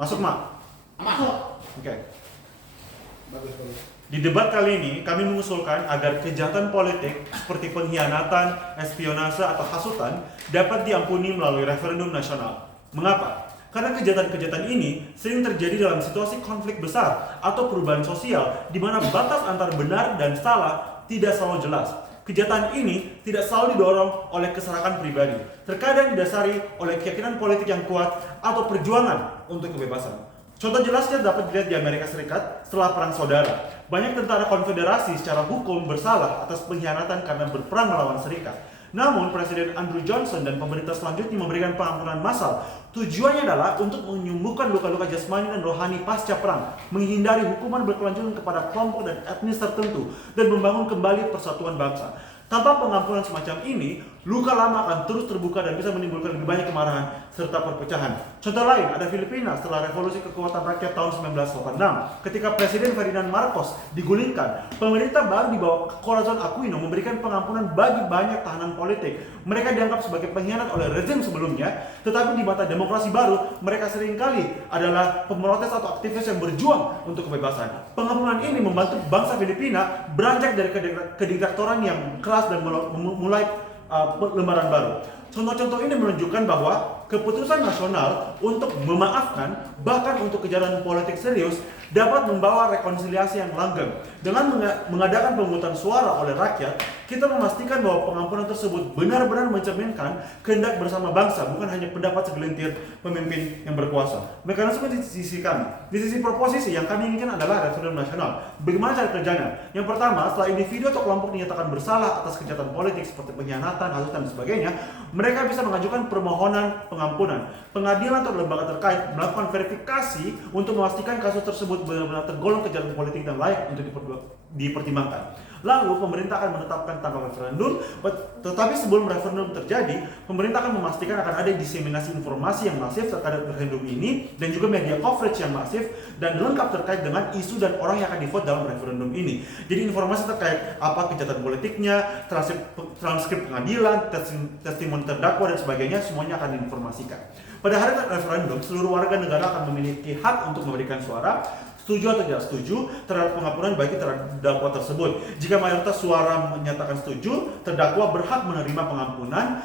Masuk, Mak? Masuk. Oke. Bagus. Di debat kali ini, kami mengusulkan agar kejahatan politik seperti pengkhianatan, espionase, atau hasutan dapat diampuni melalui referendum nasional. Mengapa? Karena kejahatan-kejahatan ini sering terjadi dalam situasi konflik besar atau perubahan sosial di mana batas antara benar dan salah tidak selalu jelas. Kejahatan ini tidak selalu didorong oleh keserakan pribadi, terkadang didasari oleh keyakinan politik yang kuat atau perjuangan untuk kebebasan. Contoh jelasnya dapat dilihat di Amerika Serikat setelah Perang Saudara. Banyak tentara konfederasi secara hukum bersalah atas pengkhianatan karena berperang melawan Serikat. Namun, Presiden Andrew Johnson dan pemerintah selanjutnya memberikan pengampunan massal. Tujuannya adalah untuk menyembuhkan luka-luka jasmani dan rohani pasca perang, menghindari hukuman berkelanjutan kepada kelompok dan etnis tertentu, dan membangun kembali persatuan bangsa. Tanpa pengampunan semacam ini, luka lama akan terus terbuka dan bisa menimbulkan lebih banyak kemarahan serta perpecahan. Contoh lain, ada Filipina setelah revolusi kekuatan rakyat tahun 1986. Ketika Presiden Ferdinand Marcos digulingkan, pemerintah baru di bawah Corazon Aquino memberikan pengampunan bagi banyak tahanan politik. Mereka dianggap sebagai pengkhianat oleh rezim sebelumnya, tetapi di mata demokrasi baru, mereka seringkali adalah pemrotes atau aktivis yang berjuang untuk kebebasan. Pengampunan ini membantu bangsa Filipina beranjak dari kediktatoran yang keras dan mulai lembaran baru. Contoh-contoh ini menunjukkan bahwa keputusan nasional untuk memaafkan, bahkan untuk kejahatan politik serius, dapat membawa rekonsiliasi yang langgeng. Dengan mengadakan pemungutan suara oleh rakyat, kita memastikan bahwa pengampunan tersebut benar-benar mencerminkan kehendak bersama bangsa, bukan hanya pendapat segelintir pemimpin yang berkuasa. Mekanisme di sisi kami, di sisi proposisi yang kami inginkan adalah referendum nasional. Bagaimana cara kerjanya? Yang pertama, setelah individu atau kelompok dinyatakan bersalah atas kejahatan politik seperti pengkhianatan, hasutan, dan sebagainya, mereka bisa mengajukan permohonan pengampunan. Pengadilan atau lembaga terkait melakukan verifikasi untuk memastikan kasus tersebut benar-benar tergolong kejahatan politik dan layak untuk dipertimbangkan. Lalu pemerintah akan menetapkan tanggal referendum, tetapi sebelum referendum terjadi, pemerintah akan memastikan akan ada diseminasi informasi yang masif terkait referendum ini dan juga media coverage yang masif dan lengkap terkait dengan isu dan orang yang akan di-vote dalam referendum ini. Jadi informasi terkait apa kejahatan politiknya, transkrip pengadilan, testimoni terdakwa dan sebagainya, semuanya akan diinformasikan. Pada hari referendum, seluruh warga negara akan memiliki hak untuk memberikan suara, setuju atau tidak setuju terhadap pengampunan bagi terdakwa tersebut. Jika mayoritas suara menyatakan setuju, terdakwa berhak menerima pengampunan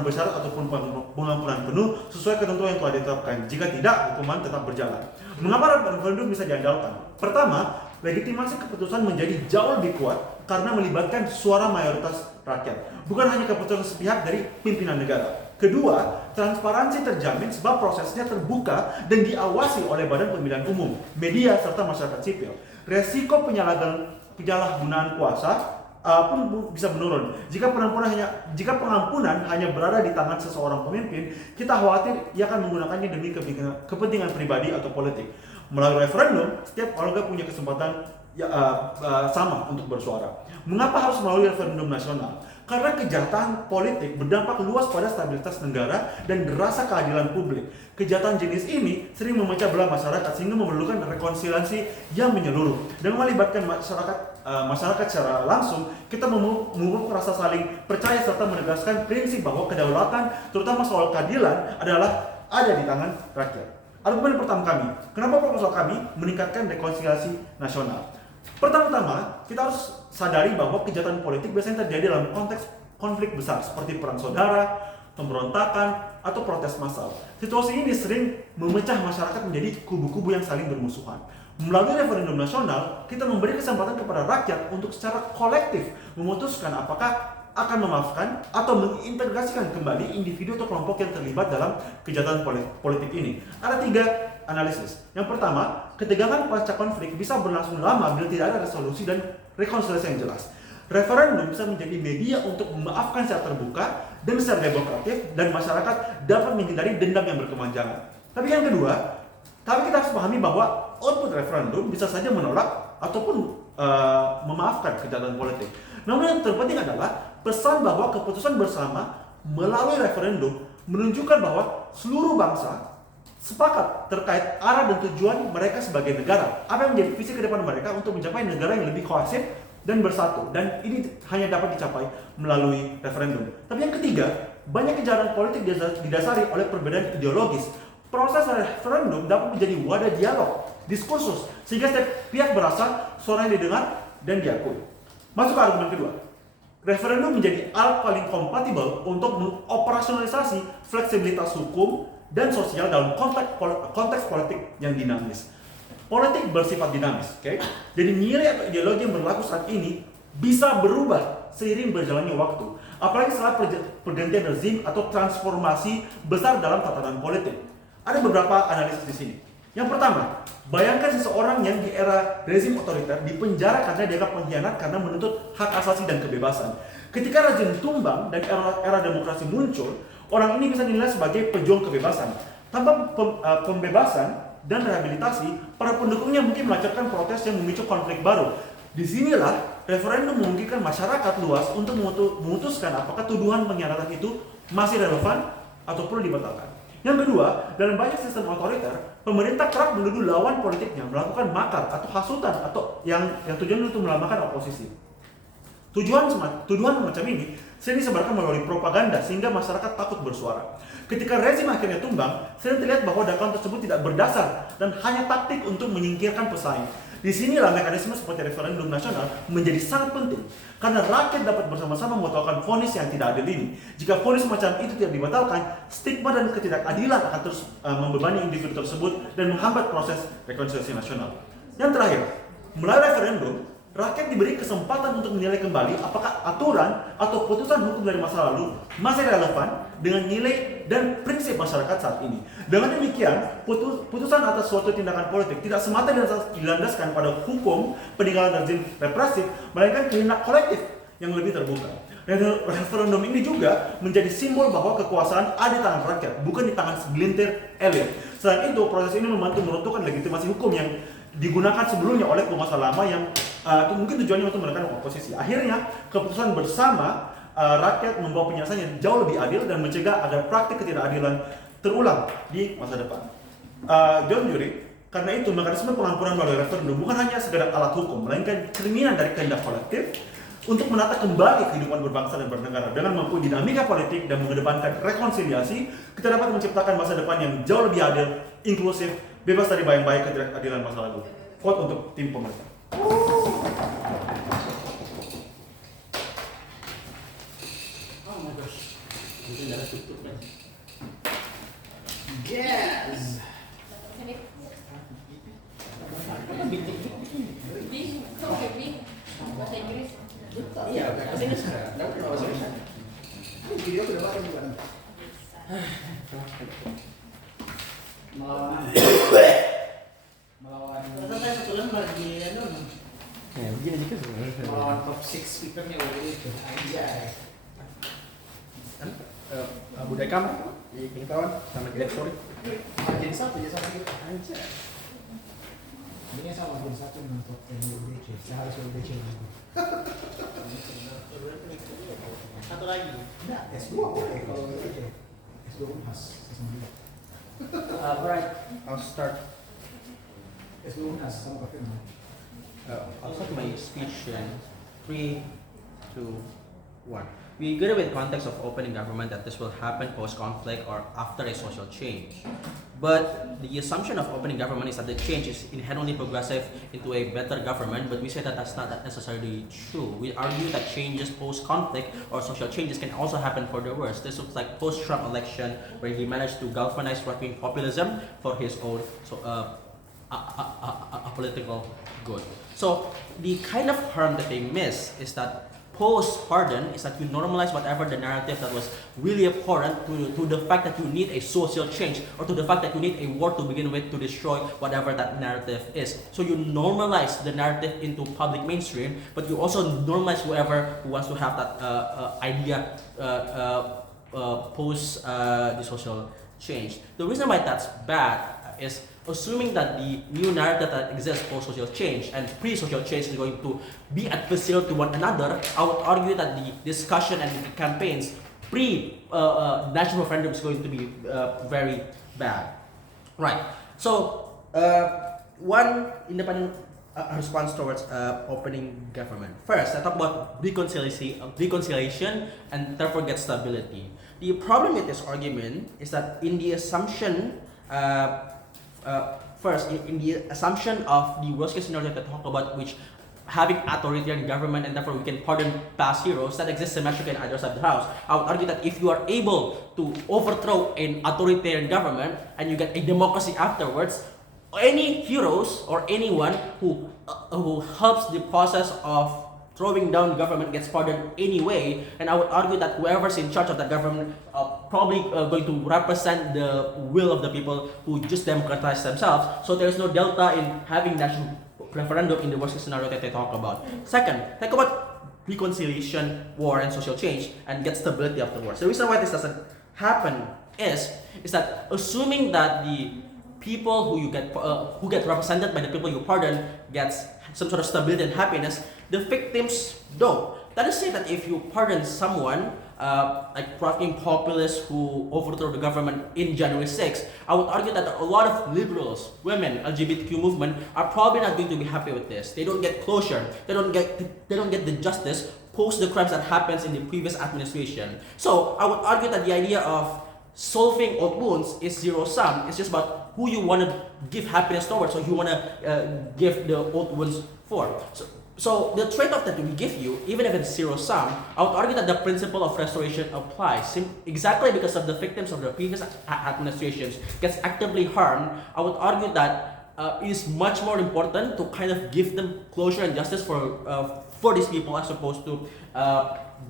bersyarat ataupun pengampunan penuh sesuai ketentuan yang telah ditetapkan. Jika tidak, hukuman tetap berjalan. Mengapa referendum bisa diandalkan? Pertama, legitimasi keputusan menjadi jauh lebih kuat karena melibatkan suara mayoritas rakyat, bukan hanya keputusan sepihak dari pimpinan negara. Kedua, transparansi terjamin sebab prosesnya terbuka dan diawasi oleh Badan Pemilihan Umum, media, serta masyarakat sipil. Resiko penyalahgunaan kuasa pun bisa menurun. Jika pengampunan hanya berada di tangan seseorang pemimpin, kita khawatir ia akan menggunakannya demi kepentingan pribadi atau politik. Melalui referendum, setiap warga punya kesempatan sama untuk bersuara. Mengapa harus melalui referendum nasional? Karena kejahatan politik berdampak luas pada stabilitas negara dan rasa keadilan publik. Kejahatan jenis ini sering memecah belah masyarakat sehingga memerlukan rekonsiliasi yang menyeluruh. Dengan melibatkan masyarakat secara langsung, kita memupuk rasa saling percaya serta menegaskan prinsip bahwa kedaulatan, terutama soal keadilan, adalah ada di tangan rakyat. Argumen pertama kami, kenapa proposal kami meningkatkan rekonsiliasi nasional? Pertama-tama, kita harus sadari bahwa kejahatan politik biasanya terjadi dalam konteks konflik besar seperti perang saudara, pemberontakan, atau protes massal. Situasi ini sering memecah masyarakat menjadi kubu-kubu yang saling bermusuhan. Melalui referendum nasional, kita memberi kesempatan kepada rakyat untuk secara kolektif memutuskan apakah akan memaafkan atau mengintegrasikan kembali individu atau kelompok yang terlibat dalam kejahatan politik ini. Ada 3 analisis. Yang pertama, ketegangan pasca konflik bisa berlangsung lama bila tidak ada resolusi dan rekonsiliasi yang jelas. Referendum bisa menjadi media untuk memaafkan secara terbuka dan secara demokratis, dan masyarakat dapat menghindari dendam yang berkepanjangan. Tapi yang kedua, kita harus pahami bahwa output referendum bisa saja menolak ataupun memaafkan kejahatan politik. Namun yang terpenting adalah pesan bahwa keputusan bersama melalui referendum menunjukkan bahwa seluruh bangsa sepakat terkait arah dan tujuan mereka sebagai negara. Apa yang menjadi visi ke depan mereka untuk mencapai negara yang lebih kohesif dan bersatu. Dan ini hanya dapat dicapai melalui referendum. Tapi yang ketiga, banyak kejahatan politik didasari oleh perbedaan ideologis. proses referendum dapat menjadi wadah dialog, diskursus, sehingga setiap pihak merasa suaranya didengar dan diakui. Masuk ke argumen kedua. Referendum menjadi alat paling kompatibel untuk mengoperasionalisasi fleksibilitas hukum dan sosial dalam konteks politik yang dinamis. Politik bersifat dinamis, oke? Jadi nilai atau ideologi yang berlaku saat ini bisa berubah seiring berjalannya waktu, apalagi setelah pergantian rezim atau transformasi besar dalam tatanan politik. Ada beberapa analisis di sini. Yang pertama, bayangkan seseorang yang di era rezim otoriter dipenjara karena dianggap pengkhianat karena menuntut hak asasi dan kebebasan. Ketika rezim tumbang dan era demokrasi muncul, orang ini bisa dinilai sebagai pejuang kebebasan. Tanpa pembebasan dan rehabilitasi, para pendukungnya mungkin melancarkan protes yang memicu konflik baru. Disinilah referendum memungkinkan masyarakat luas untuk memutuskan apakah tuduhan pengkhianatan itu masih relevan atau perlu dibatalkan. Yang kedua, dalam banyak sistem otoriter, pemerintah kerap menuduh lawan politiknya melakukan makar atau hasutan atau yang tujuan untuk melemahkan oposisi. Tuduhan semacam ini sering disebarkan melalui propaganda sehingga masyarakat takut bersuara. Ketika rezim akhirnya tumbang, sering terlihat bahwa dakwaan tersebut tidak berdasar dan hanya taktik untuk menyingkirkan pesaing. Disinilah mekanisme seperti referendum nasional menjadi sangat penting karena rakyat dapat bersama-sama membatalkan vonis yang tidak adil ini. Jika vonis semacam itu tidak dibatalkan, stigma dan ketidakadilan akan terus membebani individu tersebut dan menghambat proses rekonsiliasi nasional. Yang terakhir, melalui referendum, rakyat diberi kesempatan untuk menilai kembali apakah aturan atau putusan hukum dari masa lalu masih relevan dengan nilai dan prinsip masyarakat saat ini. Dengan demikian, putusan atas suatu tindakan politik tidak semata dilandaskan pada hukum peninggalan rezim represif, melainkan kehendak kolektif yang lebih terbuka. Referendum ini juga menjadi simbol bahwa kekuasaan ada di tangan rakyat, bukan di tangan segelintir elit. Selain itu, proses ini membantu meruntuhkan legitimasi hukum yang digunakan sebelumnya oleh penguasa lama yang mungkin tujuannya untuk menekan oposisi. Akhirnya, keputusan bersama rakyat membawa penyelesaian yang jauh lebih adil dan mencegah agar praktik ketidakadilan terulang di masa depan. John Yury, karena itu mekanisme pengampunan melalui referendum bukan hanya sekedar alat hukum, melainkan cerminan dari kehendak kolektif untuk menata kembali kehidupan berbangsa dan bernegara. Dengan mampu dinamika politik dan mengedepankan rekonsiliasi, kita dapat menciptakan masa depan yang jauh lebih adil, inklusif, bebas dari bayang-bayang ketidakadilan masa lalu. Vote untuk tim pemerintah. Oh my gosh. Mungkin darah tutup kan. Yes. Bahasa Inggris. Iya, bahasa Inggris. Dapat bahasa Inggris. Ini video udah baru juga nanti. Melawan Saya satu lembar di Ya, begini juga sebenarnya. melawan top 6 speakernya waktu itu. Anjay. Abu Dekam, ini kawan sama elektronik. Jadi satu gitu. Anjay. Ini sama jadi satu untuk yang UBC. Saya harus UBC dulu. Satu lagi. Enggak, S2 boleh kalau UBC. S2 Unhas. Alright, I'll start. S2 Unhas sama Pak Firman. I'll start my speech in 3, 2, 1. We agree with context of opening government that this will happen post-conflict or after a social change. But the assumption of opening government is that the change is inherently progressive into a better government, but we say that that's not necessarily true. We argue that changes post-conflict or social changes can also happen for the worse. This looks like post-Trump election where he managed to galvanize right-wing populism for his own political good. So the kind of harm that they miss is that post-pardon is that you normalize whatever the narrative that was really abhorrent to the fact that you need a social change or to the fact that you need a war to begin with to destroy whatever that narrative is. So you normalize the narrative into public mainstream, but you also normalize whoever who wants to have that idea post the social change. The reason why that's bad is assuming that the new narrative that exists post-social change and pre-social change is going to be adversarial to one another. I would argue that the discussion and the campaigns pre-national referendum is going to be very bad. Right. So one independent response towards opening government. First, I talk about reconciliation and therefore get stability. The problem with this argument is that in the assumption First, in the assumption of the worst case scenario that I talk about, which having authoritarian government and therefore we can pardon past heroes that exist symmetrically on either side of the house. I would argue that if you are able to overthrow an authoritarian government and you get a democracy afterwards, any heroes or anyone who helps the process of throwing down the government gets pardoned anyway, and I would argue that whoever's in charge of that government probably going to represent the will of the people who just democratize themselves. So there's no delta in having national referendum in the worst case scenario that I talk about. Second, talk about reconciliation, war, and social change, and get stability afterwards. The reason why this doesn't happen is that assuming that the people who get represented by the people you pardon gets some sort of stability and happiness, the victims don't. That is to say that if you pardon someone, like fucking populists who overthrow the government in January 6th, I would argue that a lot of liberals, women, LGBTQ movement are probably not going to be happy with this. They don't get closure. They don't get the justice post the crimes that happens in the previous administration. So I would argue that the idea of solving old wounds is zero sum. It's just about who you want to give happiness towards, or who you want to give the old wounds for. So the trade-off that we give you, even if it's zero sum, I would argue that the principle of restoration applies. Exactly because of the victims of the previous administrations gets actively harmed, I would argue that it is much more important to kind of give them closure and justice for these people, as opposed to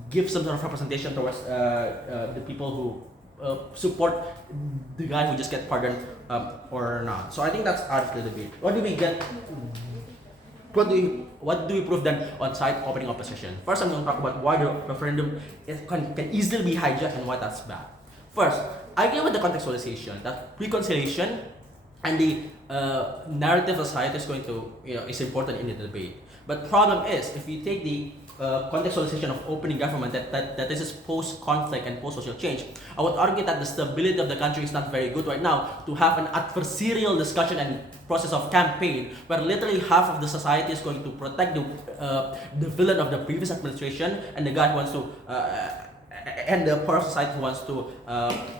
give some sort of representation towards the people who support the guy who just get pardoned or not. So I think that's out of the debate. What do we get? What do we prove then on side opening opposition? First, I'm going to talk about why the referendum can easily be hijacked and why that's bad. First, I agree with the contextualization that reconciliation and the narrative of society is going to is important in the debate. But problem is, if you take the contextualization of opening government, that this is post-conflict and post-social change, I would argue that the stability of the country is not very good right now to have an adversarial discussion and process of campaign where literally half of the society is going to protect the villain of the previous administration and the guy who wants to and the part of society who wants to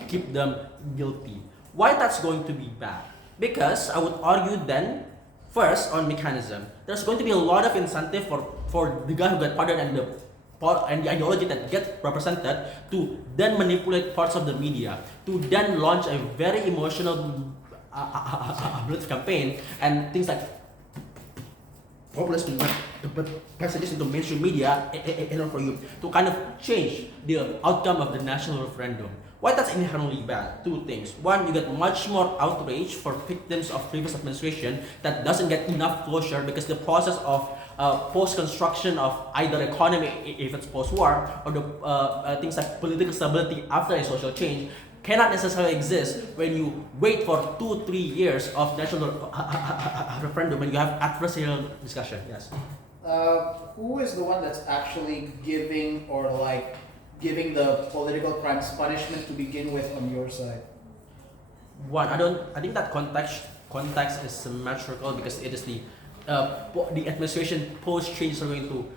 keep them guilty. Why that's going to be bad? Because I would argue then, first, on mechanism, there's going to be a lot of incentive for the guy who got pardoned and the ideology that gets represented to then manipulate parts of the media, to then launch a very emotional blitz campaign and things like populist messages into mainstream media in order for you to kind of change the outcome of the national referendum. Why that's inherently bad? Two things. One, you get much more outrage for victims of previous administration that doesn't get enough closure because the process of post-construction of either economy, if it's post-war, or the things like political stability after a social change cannot necessarily exist when you wait for 2-3 years of national referendum and you have adversarial discussion. Yes. Who is the one that's actually giving the political crimes punishment to begin with on your side? One, I think that context is symmetrical because it is the administration post change are going to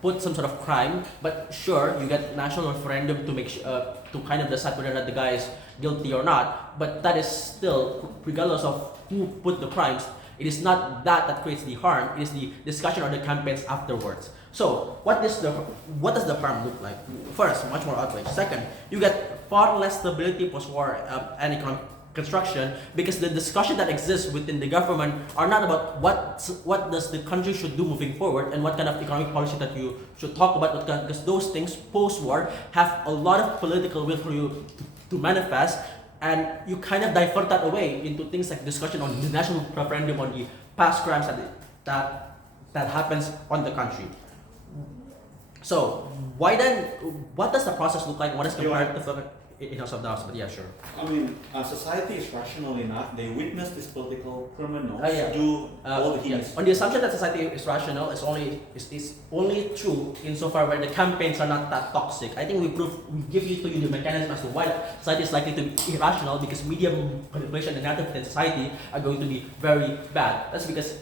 put some sort of crime, but sure, you get national referendum to make to kind of decide whether or not the guy is guilty or not. But that is still, regardless of who put the crimes, it is not that creates the harm. It is the discussion or the campaigns afterwards. So what does the harm look like? First, much more outrage. Second, you get far less stability post-war and economic construction because the discussion that exists within the government are not about what does the country should do moving forward and what kind of economic policy that you should talk about, because those things post-war have a lot of political will for you to manifest, and you kind of divert that away into things like discussion on the national referendum on the past crimes that happens on the country. So why then? What does the process look like? What is comparative in terms of the house? But yeah, sure. I mean, society is rational enough. They witness these political criminals Yeah. do all the Yes. On the assumption that society is rational, it's only true insofar where the campaigns are not that toxic. I think we give you the mechanism as to why society is likely to be irrational, because media manipulation and narrative within society are going to be very bad. That's because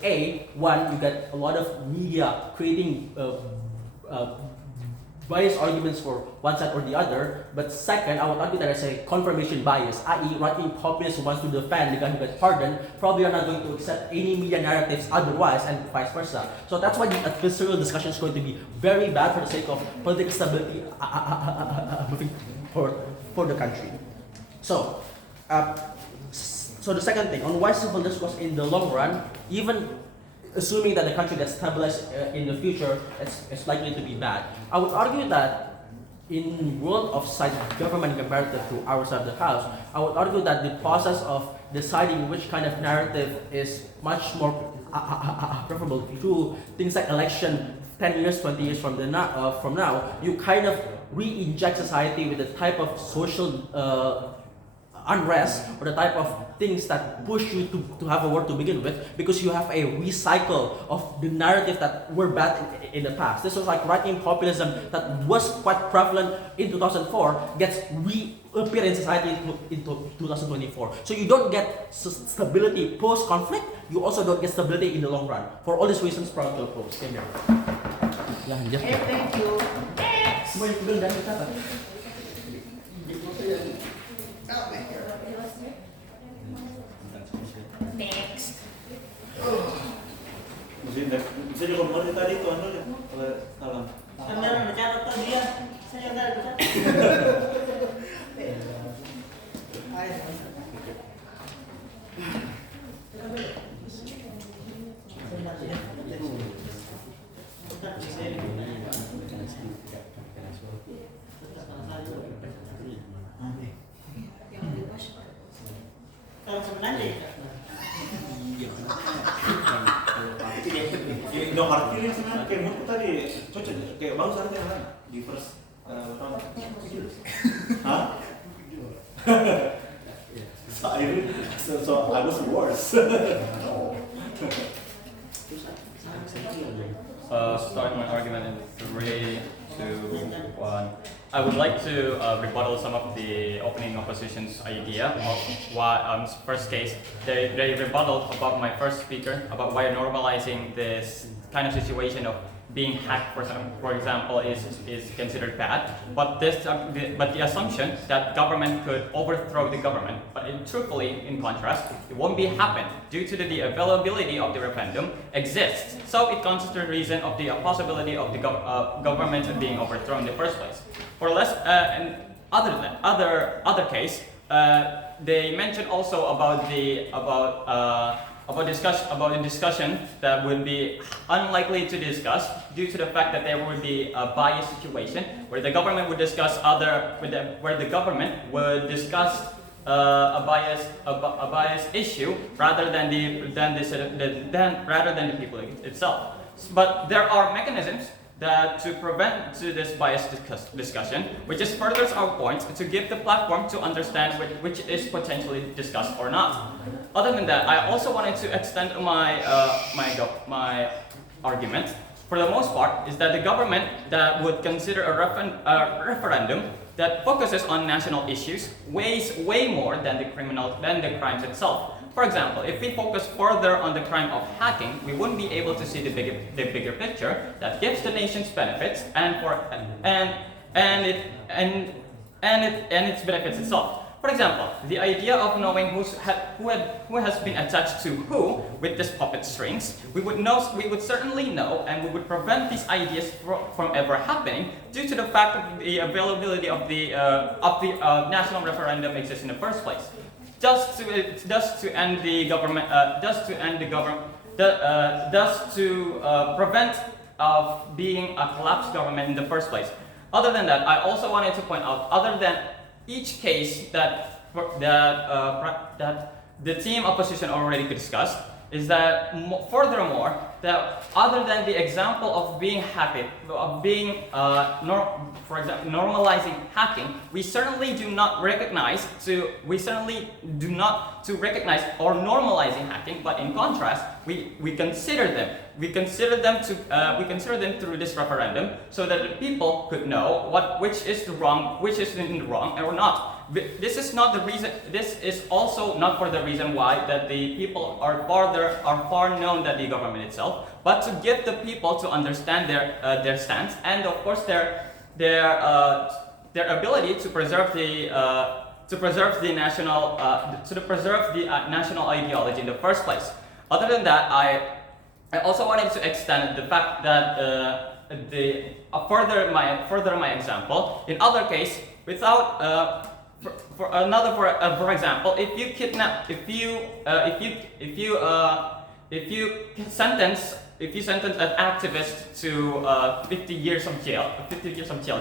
one, you get a lot of media creating biased arguments for one side or the other. But second, I would argue that there's a confirmation bias, i.e., right-wing populists who wants to defend the guy who got pardoned probably are not going to accept any media narratives otherwise, and vice versa. So that's why the adversarial discussion is going to be very bad for the sake of political stability moving forward for the country. So, so the second thing, on why civil discourse in the long run, even assuming that the country gets stabilized in the future, it's likely to be bad. I would argue that in world of side government compared to our side of the house, I would argue that the process of deciding which kind of narrative is much more preferable to things like election 10 years, 20 years from now, you kind of re-inject society with the type of social unrest or the type of things that push you to have a war to begin with, because you have a recycle of the narrative that were bad in the past. This was like right-wing populism that was quite prevalent in 2004 gets reappear in society into 2024. So you don't get stability post-conflict, you also don't get stability in the long run. For all these reasons, proud to oppose. Thank you. Hey, thank you. Semua yang bilang dan catat. Next. Bisa juga kemarin tadi itu anu ya, kalau salam. Kamera udah catat tuh dia. Saya nggak ada catat. Kalau sebenarnya Kayak dong hard feeling sebenarnya kayak menurutku tadi cocok kayak bagus artinya yang lain di first round. Hah? So I was worse. Start my argument in 3, 2, 1. I would like to rebuttal some of the opening opposition's idea of why, first case, they rebutted about my first speaker, about why normalizing this kind of situation of being hacked, for example, is considered bad. But the assumption that government could overthrow the government, but truthfully, in contrast, it won't be happen due to the availability of the referendum exists. So it constitutes the reason of the possibility of the government being overthrown in the first place. For less, and other case, they mentioned also about the discussion that would be unlikely to discuss due to the fact that there would be a biased situation where the government would discuss a biased issue rather than the people itself. But there are mechanisms that to prevent this biased discussion, which just furthers our point to give the platform to understand which is potentially discussed or not. Other than that, I also wanted to extend my argument. For the most part, is that the government that would consider a referendum that focuses on national issues weighs way more than the crimes itself. For example, if we focus further on the crime of hacking, we wouldn't be able to see the bigger picture that gives the nation's benefits and its benefits itself. For example, the idea of knowing who has been attached to who with this puppet strings, we would certainly know, and we would prevent these ideas from ever happening due to the fact that the availability of the national referendum exists in the first place. Just to end the government, prevent of being a collapsed government in the first place. Other than that, I also wanted to point out, other than each case that the team opposition already discussed, is that furthermore, that other than the example of being hacked, of being, for example, normalizing hacking, we certainly do not recognize or normalizing hacking, but in contrast, we consider them. We consider them through this referendum, so that the people could know which is in the wrong or not. This is not the reason. This is also not for the reason why that the people are far known than the government itself, but to get the people to understand their stance, and of course their ability to preserve the national ideology in the first place. Other than that, I also wanted to extend the fact that further my example. In other case, without for example, if you sentence an activist to 50 years of jail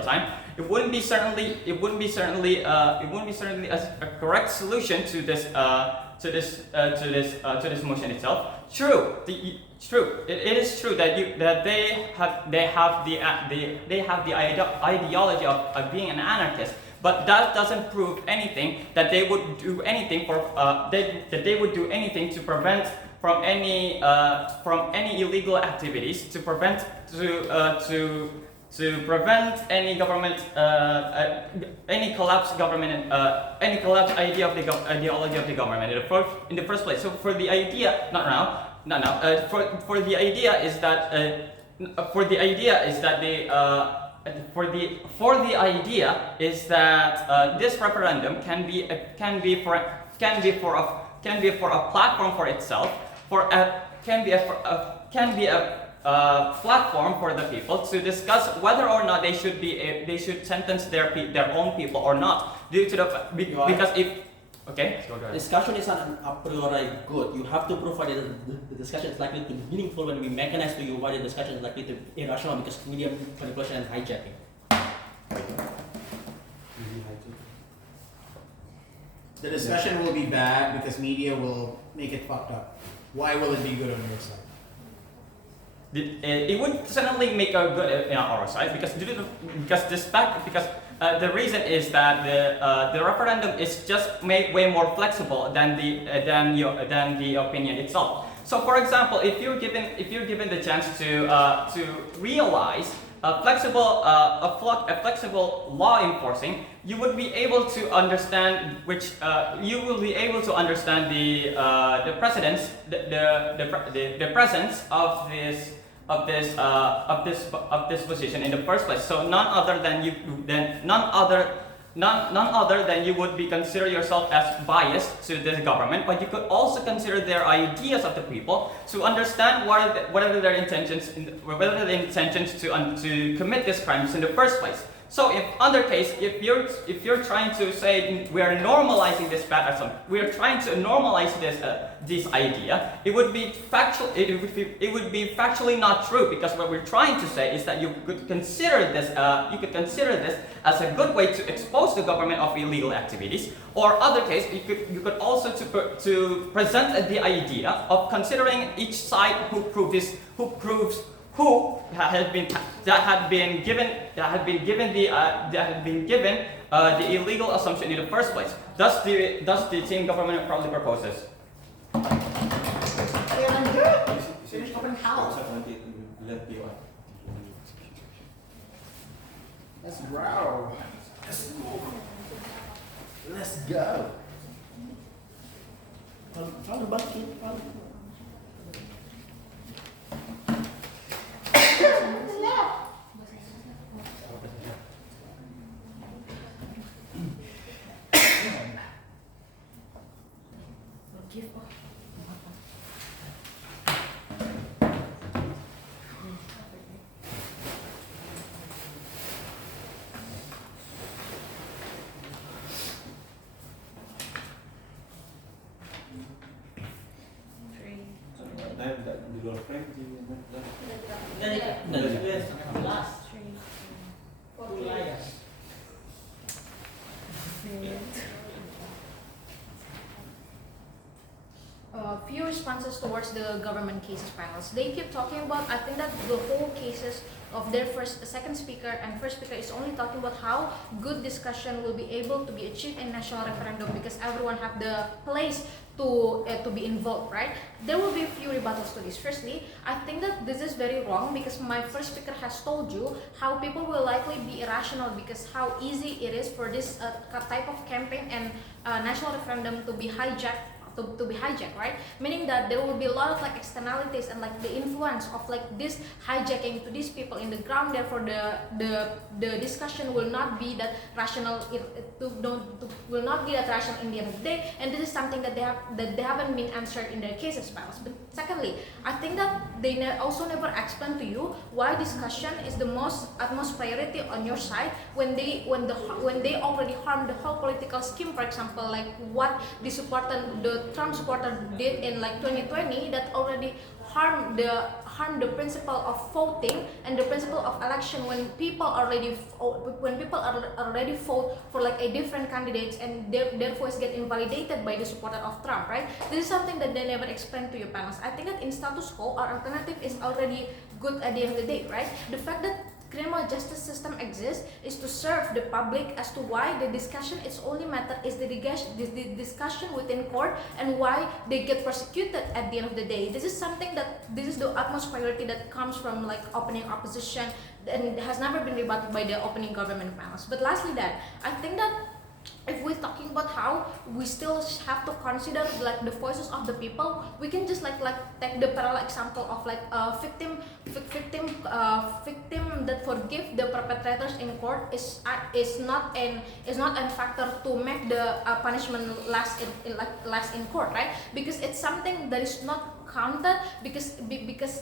time, it wouldn't be certainly a correct solution to this motion itself. It is true that they have the ideology of being an anarchist, but that doesn't prove anything that they would do anything to prevent from any illegal activities, to prevent any government any collapse ideology of the government in the first place. So for the idea, for the idea is that this referendum can be for a platform for itself, can be a platform for the people to discuss whether or not they should sentence their own people or not, because if Discussion is not a priori good. You have to provide the discussion is likely to be meaningful when we mechanize to you why the discussion is likely to be irrational because media manipulation and hijacking. The discussion will be bad because media will make it fucked up. Why will it be good on your side? It would certainly make a good on our side because the reason is that the referendum is just made way more flexible than the opinion itself. So, for example, if you're given the chance to realize a flexible law enforcing, you would be able to understand the presence of this position in the first place. So none other than you would be consider yourself as biased to this government, but you could also consider their ideas of the people to understand whether their intentions to commit these crimes in the first place. So in other case, if you're trying to say we are normalizing this pattern, we are trying to normalize this idea, it would be factually not true, because what we're trying to say is that you could consider this as a good way to expose the government of illegal activities. Or other case, you could also to present the idea of considering each side who had been given the illegal assumption in the first place. Thus the team government probably proposes. Finish open house. Let's grow. Let's go. Few responses towards the government cases files. They keep talking about, I think that the whole cases of their second speaker and first speaker is only talking about how good discussion will be able to be achieved in national referendum because everyone have the place to be involved, right? There will be a few rebuttals to this. Firstly, I think that this is very wrong because my first speaker has told you how people will likely be irrational because how easy it is for this type of campaign and national referendum to be hijacked to be hijacked, right? Meaning that there will be a lot of like externalities and like the influence of like this hijacking to these people in the ground. Therefore, the discussion will not be that rational. Will not be that rational in the end of the day. And this is something that they haven't been answered in their cases files. But secondly, I think that they also never explain to you why discussion is the utmost priority on your side when they already harm the whole political scheme. For example, like what the Trump supporter did in like 2020, that already harm the principle of voting and the principle of election when people already vote for like a different candidates and their voice get invalidated by the supporter of Trump, right? This is something that they never explain to your panels. I think that in status quo, our alternative is already good at the end of the day, right? The fact that criminal justice system exists is to serve the public as to why the discussion its only matter is the discussion within court and why they get prosecuted at the end of the day. This is the utmost priority that comes from like opening opposition and has never been rebutted by the opening government panels. But lastly, that I think that if we're talking about how we still have to consider like the voices of the people, we can just like take the parallel example of like a victim that forgive the perpetrators in court is not a factor to make the punishment last in court, right? Because it's something that is not counted because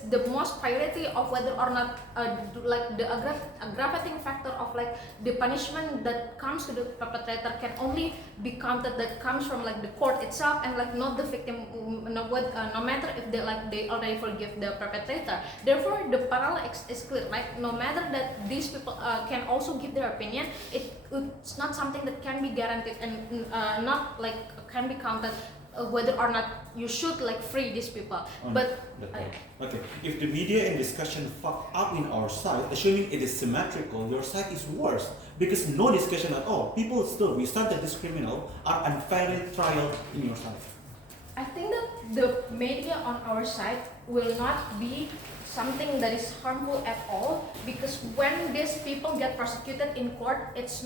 the most priority of whether or not like the aggravating factor of like the punishment that comes to the perpetrator can only be counted that comes from like the court itself and like not the victim, no matter if they already forgive the perpetrator. Therefore, the parallel is clear. Like no matter that these people can also give their opinion, it's not something that can be guaranteed and not like can be counted. Whether or not you should like free these people, but okay, if the media and discussion fuck up in our side, assuming it is symmetrical, your side is worse because no discussion at all. People still resented this criminal are unfairly trial in your side. I think that the media on our side will not be something that is harmful at all because when these people get prosecuted in court, it's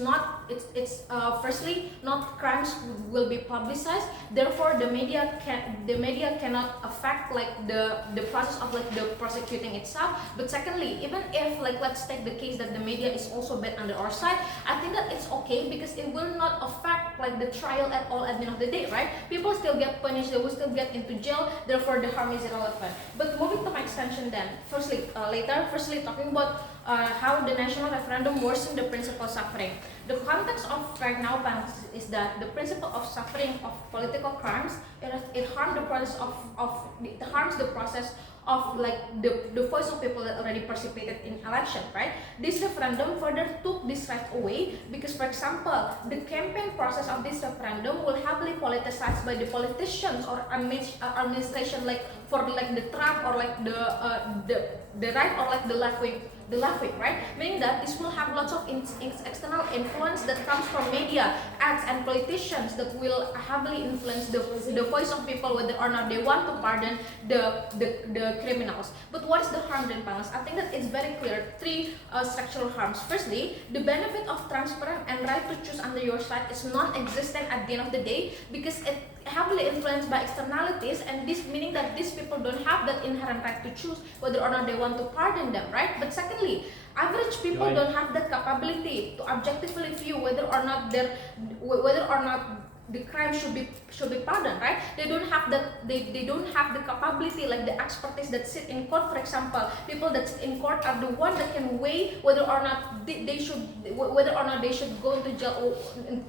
firstly not crimes will be publicized. Therefore, the media cannot affect like the process of like the prosecuting itself. But secondly, even if like let's take the case that the media is also bad under our side, I think that it's okay because it will not affect like the trial at all at the end of the day, right? People still get punished, they will still get into jail. Therefore, the harm is irrelevant. But moving to my extension then. Firstly, talking about how the national referendum worsened the principal suffering. The context of right now is that the principle of suffering of political crimes it harms the process it harms the process of like the voice of people that already participated in election, right? This referendum further took this right away because, for example, the campaign process of this referendum will heavily politicized by the politicians or administration, like for like the Trump or like the right or like the left wing, right? Meaning that this will have lots of external influence that comes from media, ads, and politicians that will heavily influence the voice of people whether or not they want to pardon the criminals. But what is the harm then, panels? I think that it's very clear. Three structural harms. Firstly, the benefit of transparent and right to choose under your side is non-existent at the end of the day because it heavily influenced by externalities, and this meaning that these people don't have that inherent right to choose whether or not they want to pardon them, right? But secondly, average people don't have that capability to objectively view whether or not the crime should be pardoned, right? They don't have that. They don't have the capability, like the expertise that sit in court. For example, people that sit in court are the one that can weigh whether or not they should go into jail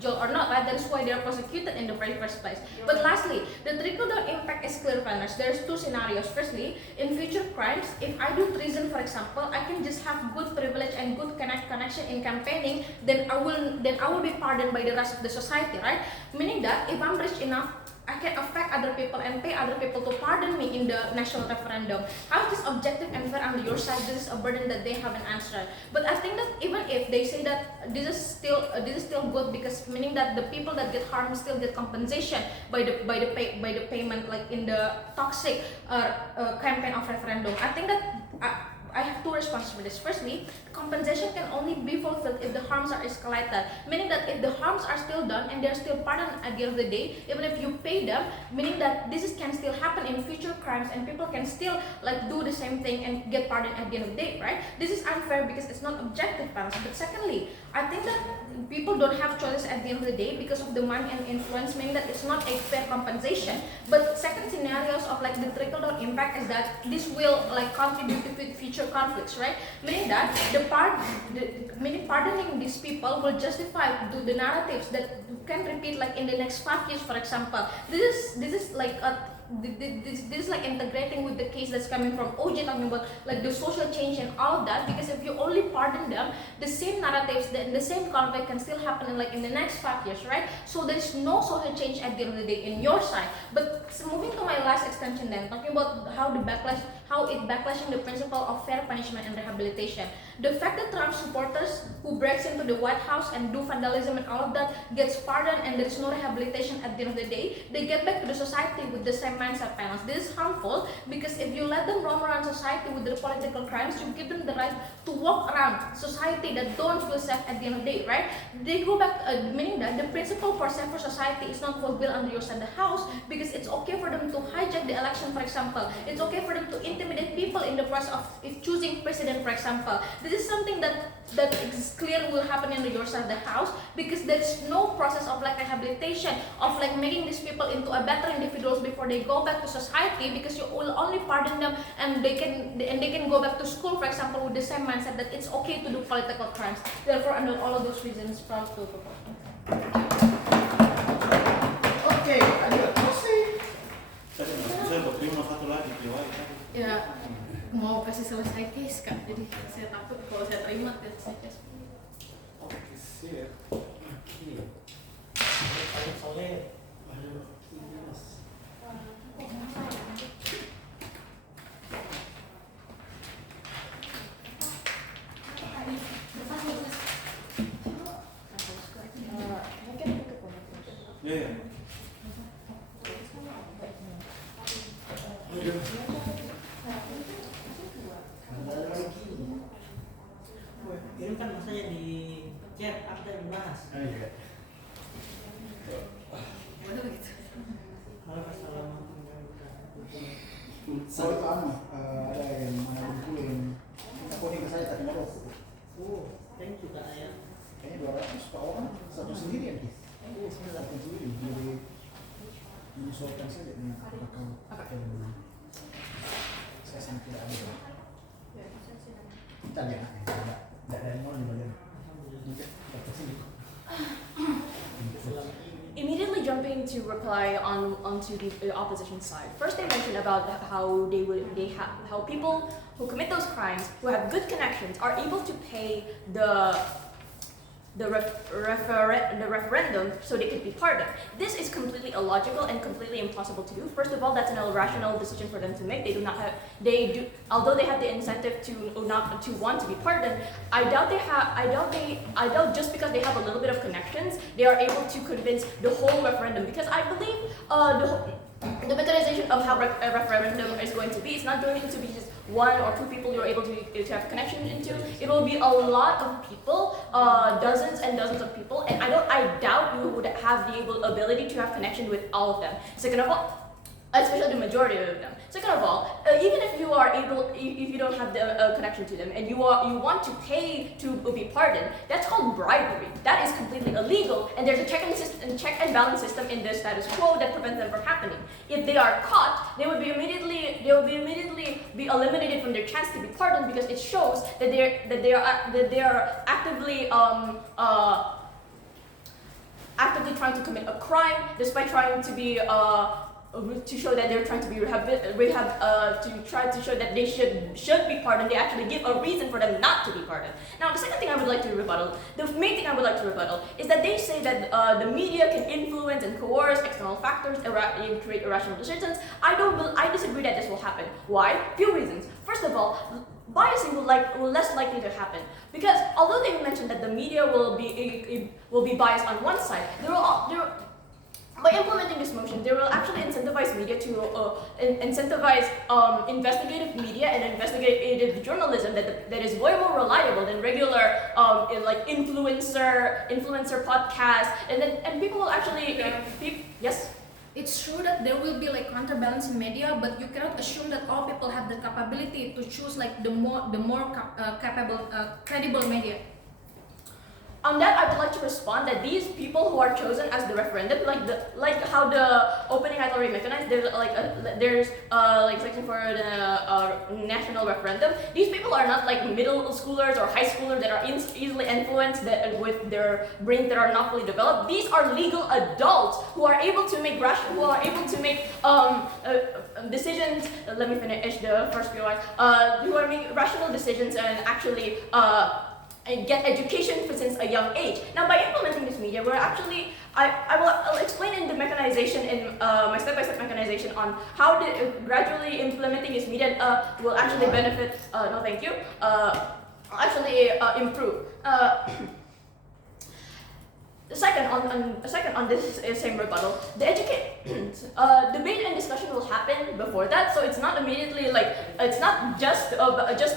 or not, right? That is why they are prosecuted in the very first place. But lastly, the trickle-down impact is clear, planners. There's two scenarios. Firstly, in future crimes, if I do treason, for example, I can just have good privilege and good connection in campaigning, then I will be pardoned by the rest of the society, right? Meaning that if I'm rich enough, I can affect other people and pay other people to pardon me in the national referendum. How is this objective and fair under your side? This is a burden that they haven't answered. But I think that even if they say that this is still good because meaning that the people that get harmed still get compensation by the payment, like in the toxic campaign of referendum. I think that I have two responses for this. Firstly, compensation can only be fulfilled if the harms are escalated, meaning that if the harms are still done and they're still pardoned at the end of the day, even if you pay them, meaning that this can still happen in future crimes and people can still like do the same thing and get pardoned at the end of the day, right? This is unfair because it's not objective balance. But secondly, I think that people don't have choices at the end of the day because of the money and influence, meaning that it's not a fair compensation. But second scenarios of like the trickle down impact is that this will like contribute to future conflicts, right? Meaning that meaning pardoning these people will justify the narratives that can repeat like in the next 5 years, for example. This is like this is like integrating with the case that's coming from OJ talking about like the social change and all of that, because if you only pardon them, the same narratives, the same conflict can still happen in the next 5 years, right? So there's no social change at the end of the day in your side. But moving to my last extension then, talking about how it backlashing the principle of fair punishment and rehabilitation. The fact that Trump supporters who breaks into the White House and do vandalism and all of that gets pardoned and there is no rehabilitation at the end of the day, they get back to the society with the same mindset panels. This is harmful because if you let them roam around society with their political crimes, you give them the right to walk around society that don't feel safe at the end of the day, right? They go back, meaning that the principle for safer society is not fulfilled under your Senate House because it's okay for them to hijack the election, for example. It's okay for them to intimidate people in the process of choosing president, for example. This is something that is clear will happen in your Senate House because there's no process of like rehabilitation, of like making these people into a better individuals before they go back to society, because you will only pardon them and they can go back to school, for example, with the same mindset that it's okay to do political crimes. Therefore, under all of those reasons, proud to propose. Okay, lanjut. Saya terima satu lagi, Ya, mau kasih selesai case kan, jadi saya takut kalau saya terima selesai case. Oke, sip. Oke. Soalnya Ya, ya. ini kan masanya di chat apa yang dibahas. Halo, assalamualaikum. Oh itu anu, ada yang mana Bengkulu yang minta coding ke saya tapi nggak tahu. Oh, thank you Kak ya. Kayaknya 200 per orang, satu sendirian sih. Satu sendiri, jadi menyesuaikan saja dengan apakah yang saya sangat tidak ada. Kita lihat, tidak ada yang mau di bagian. Dapat sini. Immediately jumping to reply onto the opposition side. First, they mentioned about how how people who commit those crimes, who have good connections, are able to pay the referendum so they could be pardoned. This is completely illogical and completely impossible to do. First of all, that's an irrational decision for them to make. Although they have the incentive to want to be pardoned, I doubt just because they have a little bit of connections, they are able to convince the whole referendum, because I believe the mechanization of how a referendum is going to be, it's not going to be just one or two people you're able to have connection into. It will be a lot of people, dozens and dozens of people, and I doubt you would have the ability to have connection with all of them. Second of all, especially the majority of them. Second of all, even if you are able, if you don't have the connection to them and you want to pay to be pardoned, that's called bribery. That is completely illegal, and there's a check and balance system in the status quo that prevents them from happening. If they are caught, they will be immediately be eliminated from their chance to be pardoned, because it shows that they are actively actively trying to commit a crime, despite trying to be to show that they're trying to be to try to show that they should be pardoned. They actually give a reason for them not to be pardoned. Now, the second thing I would like to rebuttal, the main thing I would like to rebuttal, is that they say that the media can influence and coerce external factors and create irrational decisions. I disagree that this will happen. Why? Few reasons. First of all, biasing will less likely to happen, because although they mentioned that the media will be biased on one side, by implementing this motion, they will actually incentivize media to incentivize investigative media and investigative journalism that is way more reliable than regular like influencer podcasts, and people will actually yes. It's true that there will be like counterbalancing media, but you cannot assume that all people have the capability to choose like the more capable, credible media. On that, I would like to respond that these people who are chosen as the referendum, like how the opening has already mechanized, there's like section for the national referendum. These people are not like middle schoolers or high schoolers that are easily influenced with their brains that are not fully developed. These are legal adults who are able to make decisions. Let me finish the first few lines. Who are making rational decisions and actually and get education since a young age. Now, by implementing this media, we're actually, I'll explain in the mechanization, in my step-by-step mechanization on how gradually implementing this media will actually benefit, no thank you, actually improve. Second on this same rebuttal, the debate and discussion will happen before that, so it's not immediately like it's not just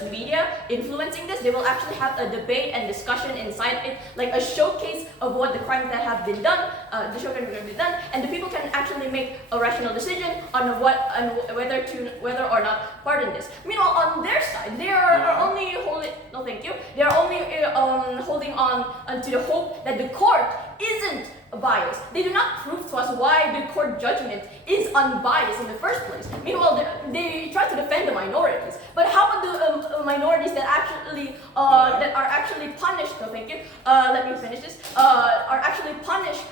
media influencing this. They will actually have a debate and discussion inside it, like a showcase of what the crimes that have been done, and the people can actually make a rational decision on whether or not pardon this. Meanwhile, on their side, they are only holding on to the hope that the court isn't biased. They do not prove to us why the court judgment is unbiased in the first place. Meanwhile, they try to defend the minorities. But how about the minorities that are actually punished? So thank you. Let me finish this. Are actually punished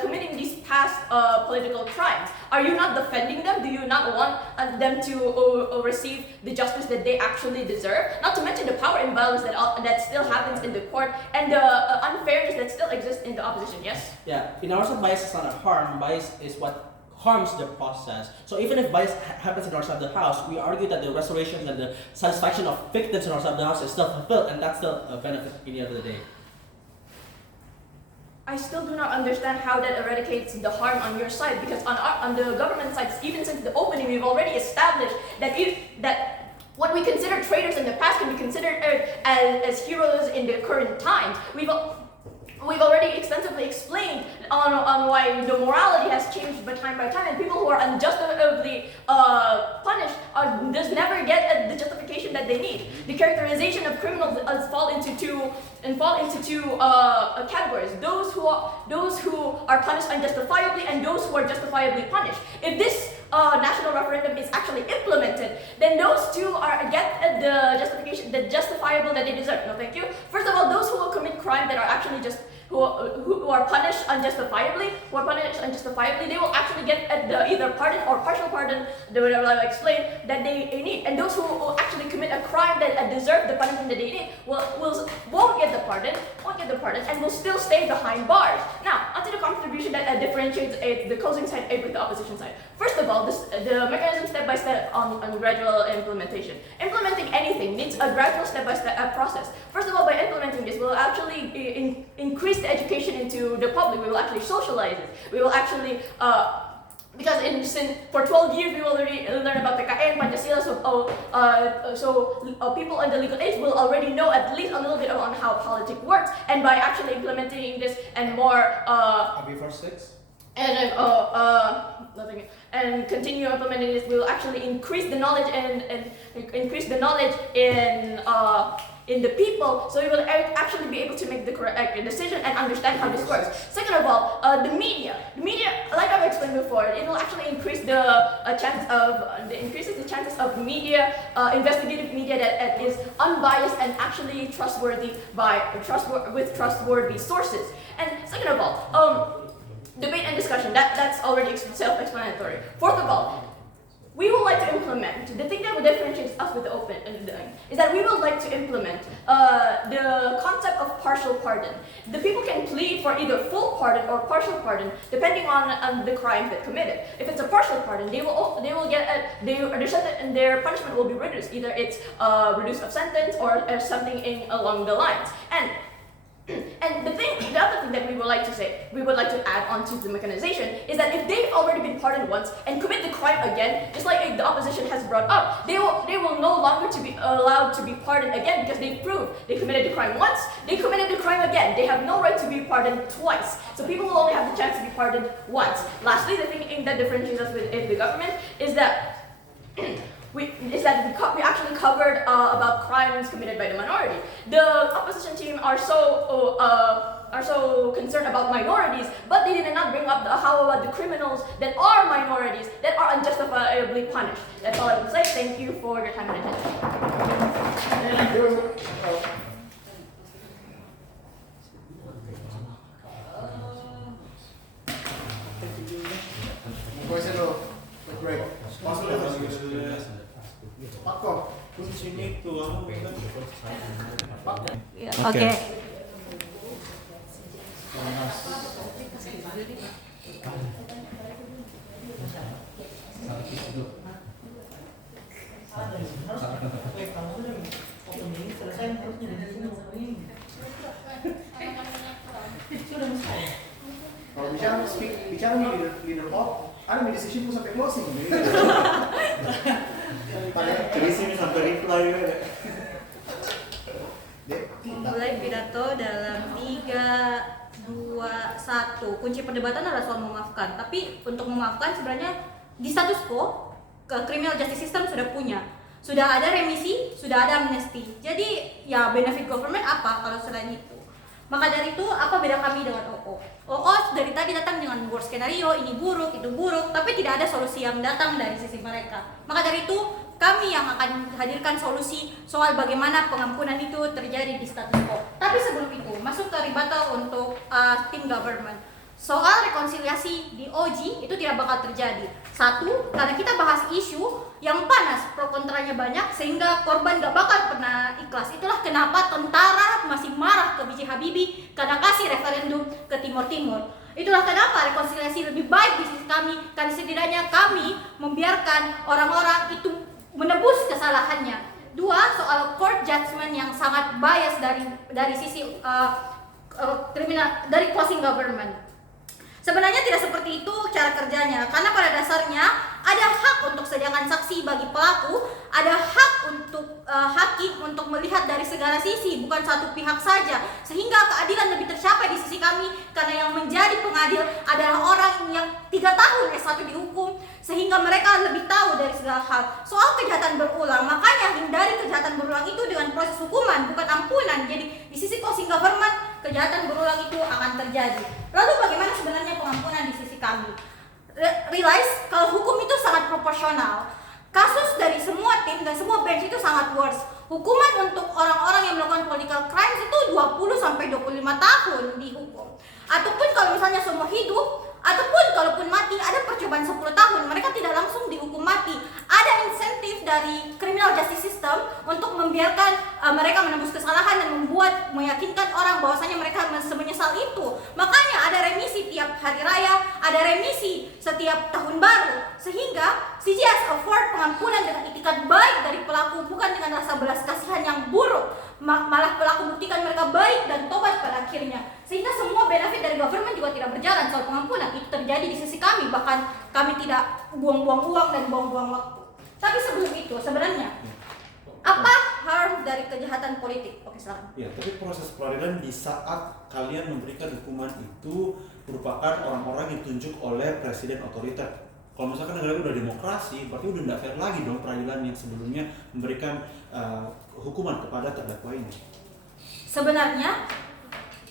committing these past political crimes. Are you not defending them? Do you not want them to receive the justice that they actually deserve? Not to mention the power imbalance that still happens in the court and the unfairness that still exists in the opposition. Yes. Yeah. In our side, bias is not a harm. Bias is what harms the process. So even if bias happens in our side of the house, we argue that the restoration and the satisfaction of victims in our side of the house is still fulfilled, and that's still a benefit at the end of the day. I still do not understand how that eradicates the harm on your side, because on the government side, even since the opening, we've already established that what we consider traitors in the past can be considered as heroes in the current times. We've already extensively explained on why the morality has changed by time, and people who are unjustifiably punished just never get the justification that they need. The characterization of criminals fall into two categories: those who are punished unjustifiably and those who are justifiably punished. If this national referendum is actually implemented, then those two get the justification, the justifiable that they deserve. No, thank you. First of all, those who will commit crime that are actually just who are punished unjustifiably, they will actually get the either pardon or partial pardon, whatever I explained, that they need. And those who actually commit a crime that deserve the punishment that they need won't get the pardon, and will still stay behind bars. Now, onto the contribution that differentiates the opposing side with the opposition side. First of all, the mechanism step-by-step on gradual implementation. Implementing anything needs a gradual step-by-step process. First of all, by implementing this, we'll actually increase the education into the public. We will actually socialize it. We will actually because for 12 years we already learned about PKN, Pancasila, so people in the legal age will already know at least a little bit on how politics works, and by actually implementing this and more before 6? and nothing, and continue implementing this, we will actually increase the knowledge and increase the knowledge in the people, so we will actually be able to make the correct decision and understand how this works. Second of all, the media, like I've explained before, it will actually increase the increases the chances of media, investigative media that is unbiased and actually trustworthy with trustworthy sources. And second of all, debate and discussion, that's already self-explanatory. Fourth of all, we would like to implement, the thing that differentiates us with the open is that we would like to implement the concept of partial pardon. The people can plead for either full pardon or partial pardon, depending on the crime that committed. If it's a partial pardon, they will get their punishment will be reduced. Either it's reduced of sentence or something along the lines. And And the other thing that we would like to add on to the mechanization is that if they've already been pardoned once and commit the crime again, just like the opposition has brought up, they will no longer to be allowed to be pardoned again because they proved they committed the crime once, they committed the crime again. They have no right to be pardoned twice. So people will only have the chance to be pardoned once. Lastly, the thing that differentiates us with the government is that we actually covered about crimes committed by the minority. The opposition team are so concerned about minorities, but they did not bring up how about the criminals that are minorities that are unjustifiably punished. That's all I would say. Thank you for your time and attention. Thank you. Puede serlo. Break. Paco. Kuncinya itu anu kan. Oke. Opening selesai harusnya dari sini opening. Sudah selesai. Kalau bicara nih leader talk, ada meditation pun sampai closing. Dari sini sampai reply ya. Mulai pidato dalam 3, 2, 1. Kunci perdebatan adalah soal memaafkan. Tapi untuk memaafkan sebenarnya di status quo criminal justice system sudah punya. Sudah ada remisi, sudah ada amnesti. Jadi ya benefit government apa kalau selain itu? Maka dari itu apa beda kami dengan OO? OO dari tadi datang dengan worst skenario, ini buruk, itu buruk, tapi tidak ada solusi yang datang dari sisi mereka. Maka dari itu kami yang akan hadirkan solusi soal bagaimana pengampunan itu terjadi di status quo. Tapi sebelum itu masuk ke rebuttal untuk tim government. Soal rekonsiliasi di OG itu tidak bakal terjadi. Satu, karena kita bahas isu yang panas, pro kontranya banyak sehingga korban gak bakal pernah ikhlas. Itulah kenapa tentara masih marah ke B.J. Habibie karena kasih referendum ke Timur-Timur. Itulah kenapa rekonsiliasi lebih baik di sisi kami, karena setidaknya kami membiarkan orang-orang itu menebus kesalahannya. Dua, soal court judgment yang sangat bias dari sisi kriminal dari closing government. Sebenarnya tidak seperti itu cara kerjanya, karena pada dasarnya ada hak untuk sediakan saksi bagi pelaku, ada hak untuk hakim untuk melihat dari segala sisi, bukan satu pihak saja, sehingga keadilan lebih tercapai di sisi kami, karena yang menjadi pengadil adalah orang yang 3 tahun S1 dihukum, sehingga mereka lebih tahu dari segala hal. Soal kejahatan berulang, makanya hindari kejahatan berulang itu dengan proses hukuman, bukan ampunan. Jadi di sisi closing government, kejahatan berulang itu akan terjadi. Lalu bagaimana sebenarnya pengampunan di sisi kami? Realize kalau hukum itu sangat proporsional. Kasus dari semua tim dan semua bench itu sangat worse. Hukuman untuk orang-orang yang melakukan political crimes itu 20 sampai 25 tahun dihukum. Ataupun kalau misalnya semua hidup, ataupun kalaupun mati ada percobaan 10 tahun, mereka tidak langsung dihukum mati. Ada insentif dari criminal justice system untuk membiarkan mereka menembus kesalahan dan meyakinkan orang bahwasanya mereka menyesal itu. Makanya ada remisi tiap hari raya, ada remisi setiap tahun baru, sehingga CJS afford pengampunan dengan itikat baik dari pelaku, bukan dengan rasa belas kasihan yang buruk. Malah pelaku buktikan mereka baik dan tobat pada akhirnya, sehingga semua benefit dari government juga tidak berjalan. Soal pengampunan itu terjadi di sisi kami, bahkan kami tidak buang-buang uang dan buang-buang waktu. Tapi sebelum itu sebenarnya apa harm dari kejahatan politik? Oke, silakan. Ya, tapi proses peradilan di saat kalian memberikan hukuman itu merupakan orang-orang yang ditunjuk oleh presiden otoriter. Kalau misalkan negara udah demokrasi, berarti udah tidak fair lagi dong peradilan yang sebelumnya memberikan hukuman kepada terdakwa ini. Sebenarnya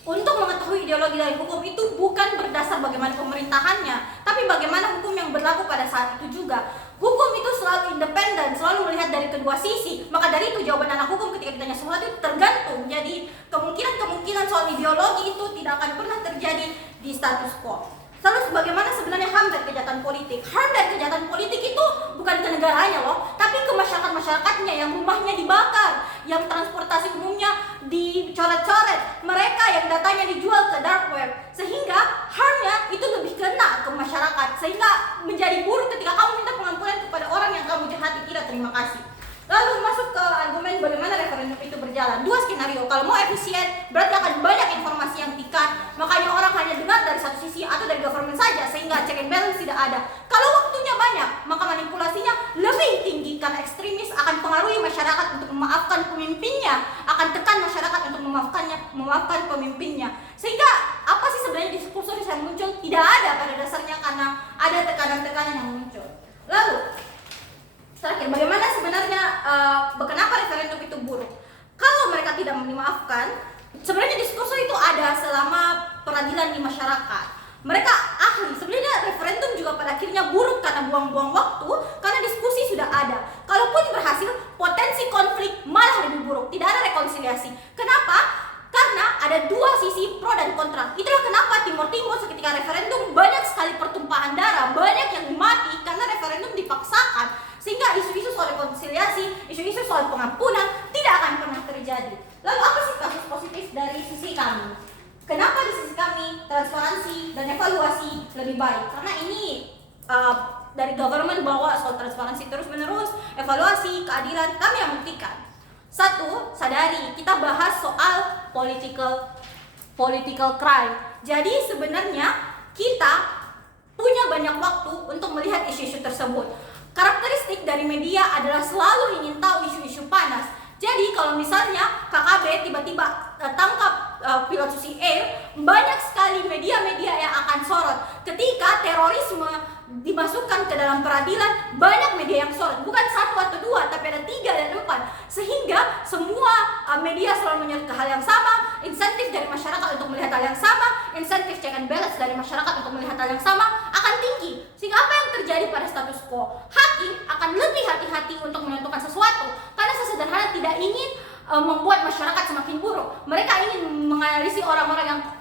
untuk mengetahui ideologi dari hukum itu bukan berdasar bagaimana pemerintahannya, tapi bagaimana hukum yang berlaku pada saat itu juga. Hukum itu selalu independen, selalu melihat dari kedua sisi. Maka dari itu jawaban anak hukum ketika ditanya sesuatu itu tergantung. Jadi kemungkinan soal ideologi itu tidak akan pernah terjadi di status quo. Terus bagaimana sebenarnya HAM dari kejahatan politik? HAM dari kejahatan politik itu bukan ke negaranya loh, tapi ke masyarakat-masyarakatnya yang rumahnya dibakar, yang transportasi umumnya dicoret-coret, mereka yang datanya dijual ke dark web, sehingga harmnya itu lebih kena ke masyarakat, sehingga menjadi buruk ketika kamu minta pengampunan kepada orang yang kamu jahati. Tidak, terima kasih. Lalu masuk ke argumen bagaimana referendum itu berjalan. berjalan. Dua skenario, kalau mau efisien berarti akan banyak informasi yang di-cut, makanya orang hanya dengar dari satu sisi atau dari government saja sehingga check and balance tidak ada. Kalau waktunya banyak, maka manipulasinya lebih tinggi karena ekstremis akan pengaruhi masyarakat untuk memaafkan pemimpinnya, akan tekan masyarakat untuk memaafkan pemimpinnya. Sehingga apa sih sebenarnya diskursus yang muncul? Tidak ada pada dasarnya karena ada tekanan-tekanan yang muncul. Lalu terakhir, bagaimana sebenarnya kenapa referendum itu buruk? Kalau mereka tidak memaafkan, sebenarnya diskursus itu ada selama peradilan di masyarakat. Mereka ahli, sebenarnya referendum juga pada akhirnya buruk karena buang-buang waktu, karena diskusi sudah ada. Kalaupun berhasil, potensi konflik malah lebih buruk, tidak ada rekonsiliasi. Kenapa? Karena ada dua sisi pro dan kontra. Itulah kenapa Timur Timur seketika referendum banyak sekali pertumpahan darah, banyak yang mati karena referendum dipaksakan. Sehingga isu-isu soal rekonsiliasi, isu-isu soal pengampunan tidak akan pernah terjadi. Lalu apa sih kasus positif dari sisi kami? Kenapa di sisi kami transparansi dan evaluasi lebih baik? Karena ini dari government bawa soal transparansi terus-menerus, evaluasi, keadilan, kami yang buktikan. Satu, sadari, kita bahas soal political crime. Jadi sebenarnya kita punya banyak waktu untuk melihat isu-isu tersebut. Karakteristik dari media adalah selalu ingin tahu isu-isu panas. Jadi kalau misalnya KKB tiba-tiba tangkap pilot Susi Air, banyak sekali media-media yang akan sorot. Ketika terorisme dimasukkan ke dalam peradilan, banyak media yang sorot. Bukan satu atau dua, tapi ada 3 dan 4. Sehingga semua media selalu menyorot ke hal yang sama, insentif dari masyarakat untuk melihat hal yang sama, insentif check and balance dari masyarakat untuk melihat hal yang sama akan tinggi. Sehingga apa yang terjadi pada status quo? Hakim akan lebih hati-hati untuk menentukan sesuatu karena sesederhana tidak ingin membuat masyarakat semakin buruk. Mereka ingin menganalisis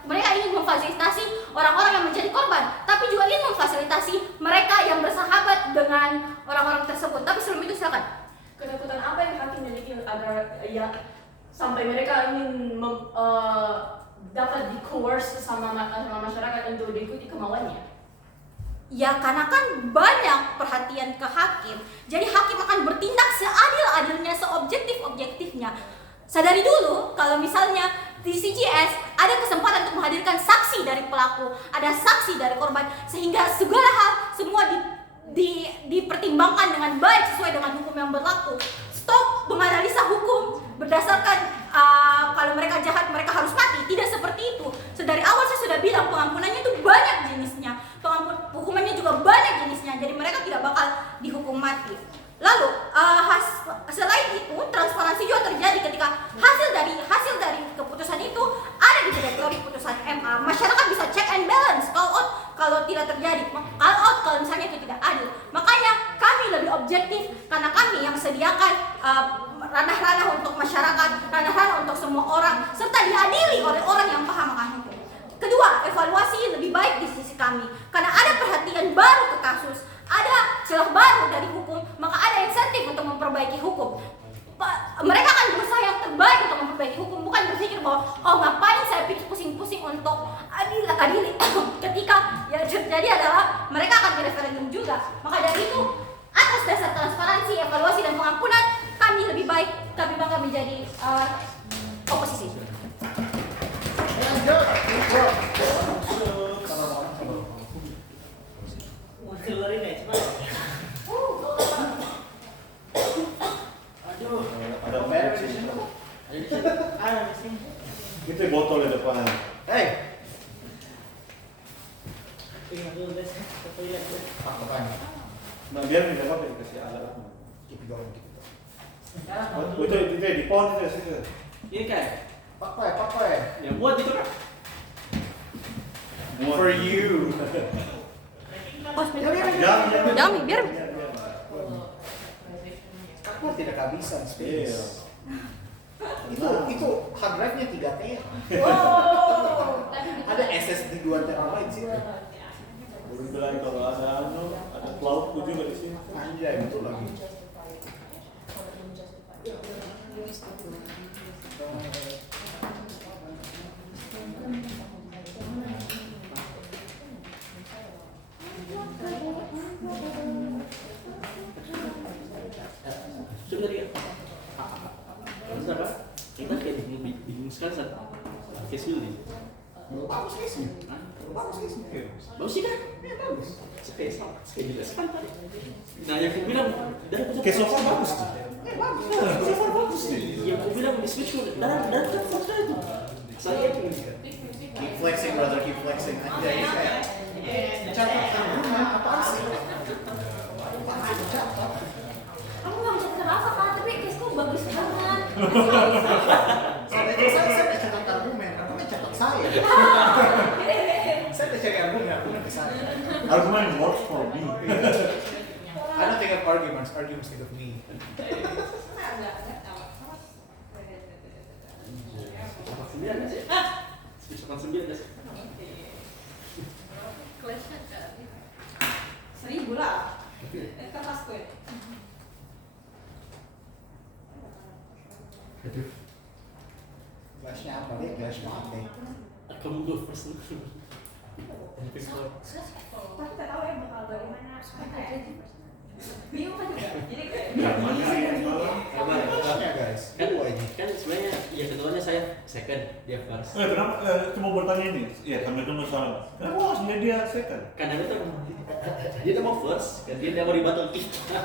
mereka ingin memfasilitasi orang-orang yang menjadi korban, tapi juga ingin memfasilitasi mereka yang bersahabat dengan orang-orang tersebut. Tapi sebelum itu silakan. Ketakutan apa yang hakim miliki agar ya sampai mereka ingin dapat di-coerce sama masyarakat untuk diikuti kemauannya? Ya karena kan banyak perhatian ke hakim, jadi hakim akan bertindak seadil-adilnya, seobjektif-objektifnya. Sadari dulu kalau misalnya di CGS ada kesempatan untuk menghadirkan saksi dari pelaku, ada saksi dari korban, sehingga segala hal semua dipertimbangkan dengan baik sesuai dengan hukum yang berlaku. Stop menganalisa hukum berdasarkan kalau mereka jahat mereka harus mati. Tidak seperti itu. Dari awal saya sudah bilang pengampunannya itu banyak jenisnya, hukumannya juga banyak jenisnya. Jadi mereka tidak bakal dihukum mati. Lalu selain itu transparansi juga terjadi ketika hasil dari keputusan itu ada di direktori putusan MA. Masyarakat bisa check and balance kalau tidak terjadi, kalau misalnya itu tidak adil. Makanya kami lebih objektif karena kami yang sediakan ranah-ranah untuk masyarakat, ranah-ranah untuk semua orang, serta diadili oleh orang yang paham akan hukum. Kedua, evaluasi lebih baik di sisi kami karena ada perhatian baru ke kasus, ada celah baru dari hukum, maka ada insentif untuk memperbaiki hukum. Mereka akan berusaha yang terbaik untuk memperbaiki hukum, bukan berpikir bahwa ngapain saya pusing-pusing untuk adili. Ketika yang terjadi adalah mereka akan di referendum juga. Maka dari itu atas dasar transparansi, evaluasi dan pengampunan, kami lebih baik, kami bakal menjadi oposisi. Keluarin ya, cuma aduh, Ada merek sih. ada di sini. Itu botol di depan. Hey, Tinggal dulu deh, ke toilet dulu. Nah biar di depan dikasih alat. keep going. Itu di pohon itu situ. Ini kan, Pakai. yang buat itu kan. For you. Jangan, biar. Pakai tidak kehabisan Iya. space. Itu hard drive-nya 3 TB. Wow. Ada SSD 2 TB sih. Boleh bilang kalau ada cloud juga di sini. Anjay, betul lagi. Sebenarnya, kita Sekarang satu case Willy. Bagus case-nya. Bagus case-nya. Bagus sih kan? Iya bagus. Saya juga sekarang tadi. Nah yang aku bilang dari Case Sofa bagus tuh. Bagus. Sofa bagus nih. yang aku bilang di switch dan kan fakta itu. Saya Keep flexing brother, keep flexing. Aja ini kayak catatan rumah apaan sih? Apaan catat? Aku nggak bisa kenapa apa tapi case kok bagus banget. Saya tak catat argumen catat saya. Saya tak cari argumen ke saya. Argument works for me. I don't think of arguments think of me. sembilan sih. Switch 89 sih. Kelasnya kan. 1000 lah. Kertas kue. Flashnya apa nih? Flash mati. Kamu go first. Tapi tak tahu ya bakal bagaimana. Bingung kan juga. Jadi Flashnya guys. Kan sebenarnya ya ketuanya saya second, dia first. Kenapa? Cuma bertanya ini. Ya, sambil tunggu soal. Kenapa harus dia second? Karena itu dia udah mau first, dan dia udah mau rebuttal kita.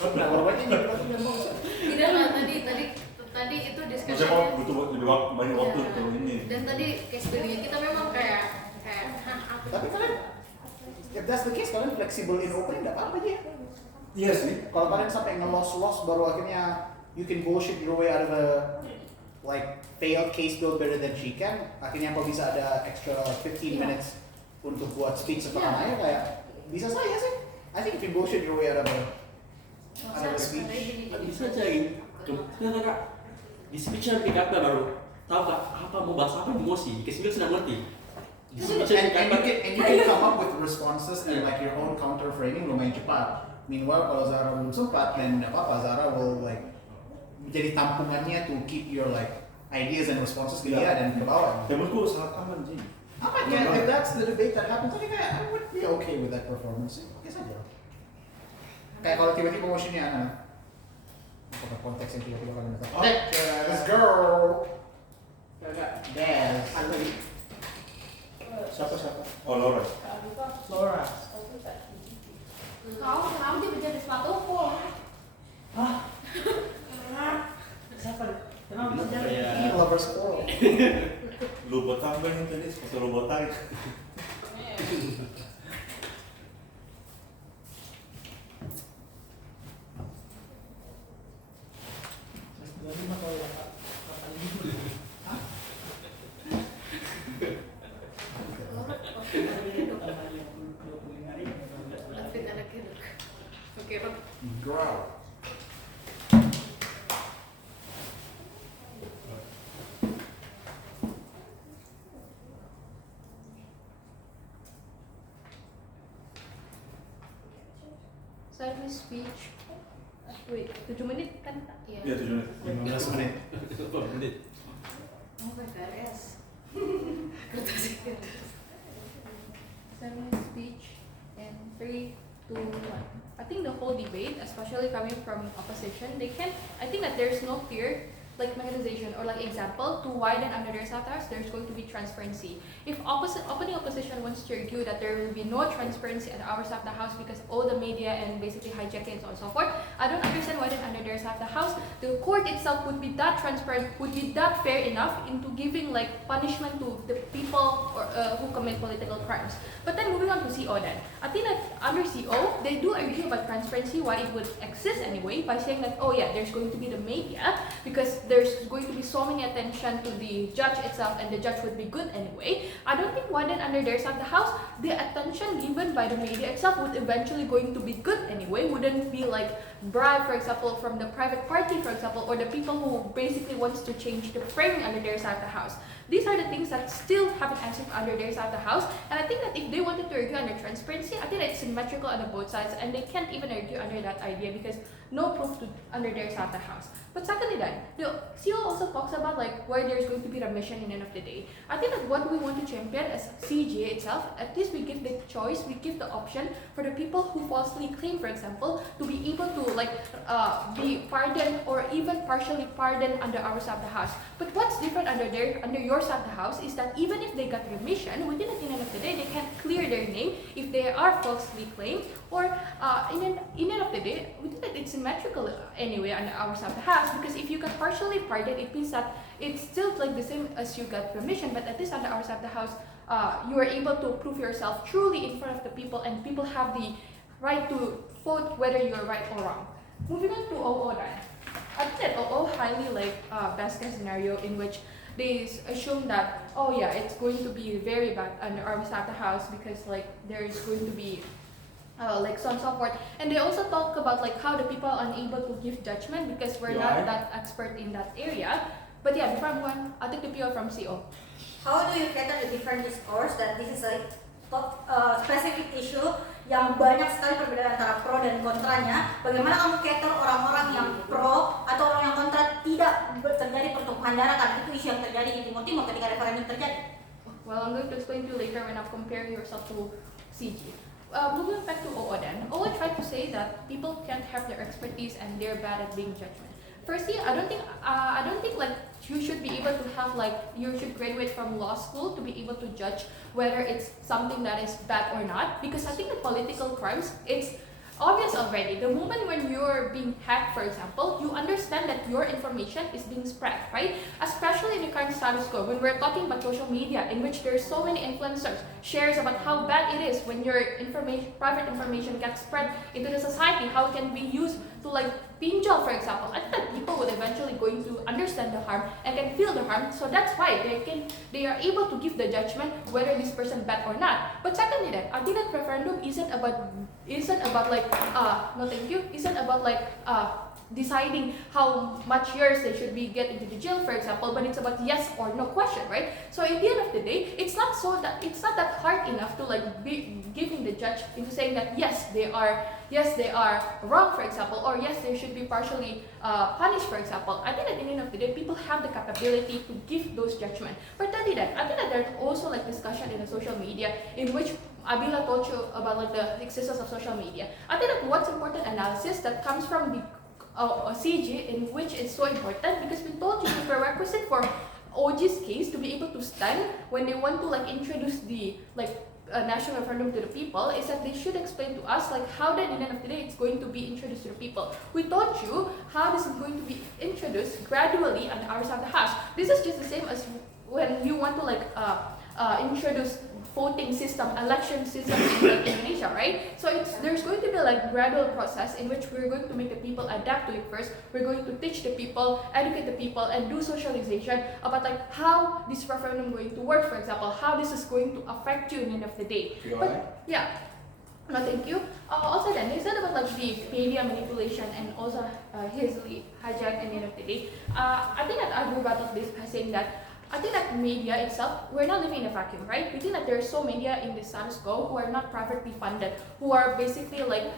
Berapa banyak yang dapat yang mau? Tidak lah tadi itu Maksudnya discussion. kok butuh lebih banyak waktu untuk ini. Dan tadi case buildingnya kita memang kayak apa? Tapi kalian, if that's the case, kalian fleksibel in opening nggak apa-apa aja. Iya sih. Kalau kalian sampai ngelos baru akhirnya you can bullshit your way out of the like failed case build better than she can. Akhirnya apa bisa ada extra 15 minutes untuk buat speech setengahnya kayak bisa saya sih. I think you can bullshit your way out of the speech. Bisa aja gitu. Kenapa kak? Di speech yang pick up baru tahu kak apa mau bahas apa emosi. Kesini sudah ngerti. Di speech yang pick up And you can come up with responses and like your own counter framing lumayan cepat. Meanwhile kalau Zara belum sempat then nggak apa-apa, Zara will like menjadi tampungannya to keep your like ideas and responses ke dia dan ke bawah. Menurutku sangat aman sih. Apa ya? If that's the debate that happens, I would be okay with that performance. Oke saja. Kayak kalau tiba-tiba motionnya anak, apa konteks yang tiba-tiba kalian minta. Oke, let's go. Dance. Siapa? Oh, Laura. Laura. Kau kenapa dia menjadi sepatuku? Siapa? Kenapa bisa Iya. jadi? Ini lover squirrel. Lu botak banget tadi, seperti lu botak. David anak kedok. Oke, Rob. Growl. Saya miss speech. Wait, 7 menit kan? Iya. Iya, 7 menit. 15 menit. menit. Oh my god, kertas itu. Saya miss speech in 3, 2, 1. I think the whole debate, especially coming from opposition, I think that there's no clear like mechanization or like example to widen under their satires, there's going to be transparency. If opening opposition wants to argue that there will be no transparency at our side of the house because all the media and basically hijacking and so on and so forth, I don't understand why then under their side of the house, the court itself would be that transparent, would be that fair enough into giving like punishment to the people or who commit political crimes. But then moving on to CO then, I think that under CO, they do argue about transparency, why it would exist anyway, by saying that, oh yeah, there's going to be the media, because there's going to be so many attention to the judge itself, and the judge would be good anyway. I don't think why then under their side of the house, the attention given by the media itself would eventually going to be good anyway, wouldn't be like bribe, for example, from the private party, for example, or the people who basically wants to change the framing under their side of the house. these are the things that still haven't answered under their side of the house. And I think that if they wanted to argue under transparency, I think that it's symmetrical on both sides, and they can't even argue under that idea because no proof under their side of the house. But secondly, then the CEO also talks about like why there's going to be remission in the end of the day. I think that what we want to champion as CGA itself, at least we give the choice, we give the option for the people who falsely claim, for example, to be able to like be pardoned or even partially pardoned under our side of the house. But what's different under your side of the house is that even if they got remission, within the end of the day, they can't clear their name if they are falsely claimed, or in the end of the day, we think that it's symmetrical anyway under our side of the house. Because if you got partially pardoned, it means that it's still like the same as you got remission, but at least under our side of the house, you are able to prove yourself truly in front of the people, and people have the right to vote whether you're right or wrong. Moving on to OO then. I think that OO highly like best case scenario in which they assume that, oh yeah, it's going to be very bad under our side of the house because like there's going to be like so on and so forth. And they also talk about like how the people are unable to give judgment because we're not that expert in that area. But yeah, before I move on, I'll take the PO from CO. How do you cater the different discourse that this is a specific issue yang banyak sekali perbedaan antara pro dan kontranya? Bagaimana kamu cater orang-orang yang pro atau orang yang kontra tidak terjadi pertumpahan darah karena itu isu yang terjadi di Timur Timur ketika referendum terjadi? Well, I'm going to explain to you later when I compare yourself to CG. Moving back to OO then, OO tried to say that people can't have their expertise and they're bad at being judgment. Firstly, I don't think like you should be able to have like you should graduate from law school to be able to judge whether it's something that is bad or not. Because I think the political crimes, it's obvious already. The moment when you're being hacked, for example, you understand that your information is being spread, right? Especially in the current status quo, when we're talking about social media, in which there's so many influencers shares about how bad it is when your private information gets spread into the society, how it can be used to like pinjol, for example. I think that people would eventually going to understand the harm and can feel the harm, so that's why they are able to give the judgment whether this person bad or not. But secondly, then I think that referendum isn't about like no thank you, isn't about like deciding how much years they should be get into the jail, for example, but it's about yes or no question, right? So at the end of the day, it's not that hard enough to like be giving the judge into saying that yes they are wrong, for example, or yes they should be partially punished, for example. I think at the end of the day, people have the capability to give those judgments. But I think that there's also like discussion in the social media in which Abila told you about like the existence of social media. I think that what's important analysis that comes from the CG, in which is so important because we told you the prerequisite for OG's case to be able to stand when they want to like introduce the like national referendum to the people is that they should explain to us like how then at the end of the day it's going to be introduced to the people. We told you how this is going to be introduced gradually on our side of the house. This is just the same as when you want to like introduce voting system, election system in Indonesia, right? So there's going to be like gradual process in which we're going to make the people adapt to it first. We're going to teach the people, educate the people, and do socialization about like how this referendum going to work, for example, how this is going to affect you in the end of the day. But yeah. No, thank you. Also then, they said about like the media manipulation and also easily hijacked in the end of the day. I think that I will rebuttal this by saying that I think that media itself, we're not living in a vacuum, right? We think that there are so media in the status quo who are not privately funded, who are basically like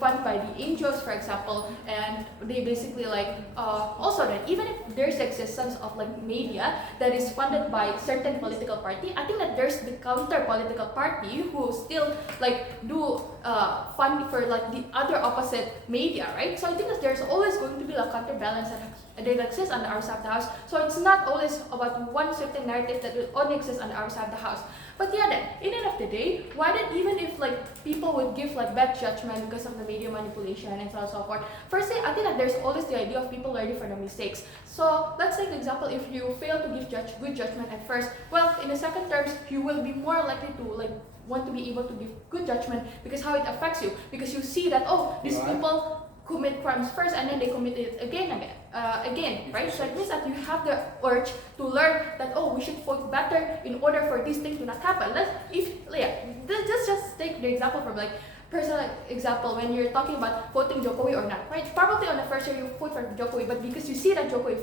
funded by the NGOs, for example, and they basically like also that even if there's the existence of like media that is funded by certain political party, I think that there's the counter political party who still like do fund for like the other opposite media, right? So I think that there's always going to be a counterbalance that exists on our side of the house. So it's not always about one certain narrative that will only exist on our side of the house. But yeah, then, in the end of the day, why did even if like people would give like bad judgment because of the media manipulation and so on and so forth, firstly, I think that there's always the idea of people learning from the mistakes. So let's take the example, if you fail to give good judgment at first, well, in the second terms, you will be more likely to like want to be able to give good judgment because how it affects you. Because you see that, oh, these people commit crimes first and then they commit it again, right? So it means that you have the urge to learn that, oh, we should vote better in order for this thing to not happen. Let's just take the example from like personal example, when you're talking about voting Jokowi or not, right? Probably on the first year you vote for Jokowi, but because you see that Jokowi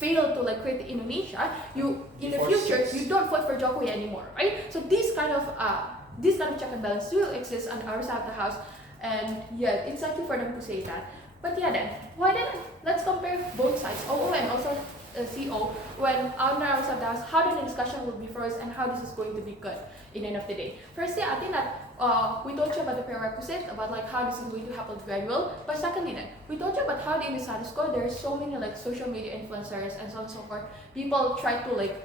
fail to like create Indonesia, you in the future you don't vote for Jokowi anymore, right? So these kind of check and balance do exist on our side of the house, and yeah, it's lucky for them to say that. But yeah, then why then let's compare both sides, OO and also CO, when on our side of the house, how the discussion will be first and how this is going to be good in the end of the day. Firstly, I think that we told you about the prerequisite, about like how this is going to happen gradual. But secondly, then we told you about how in the status quo there's so many like social media influencers and so on and so forth. People try to like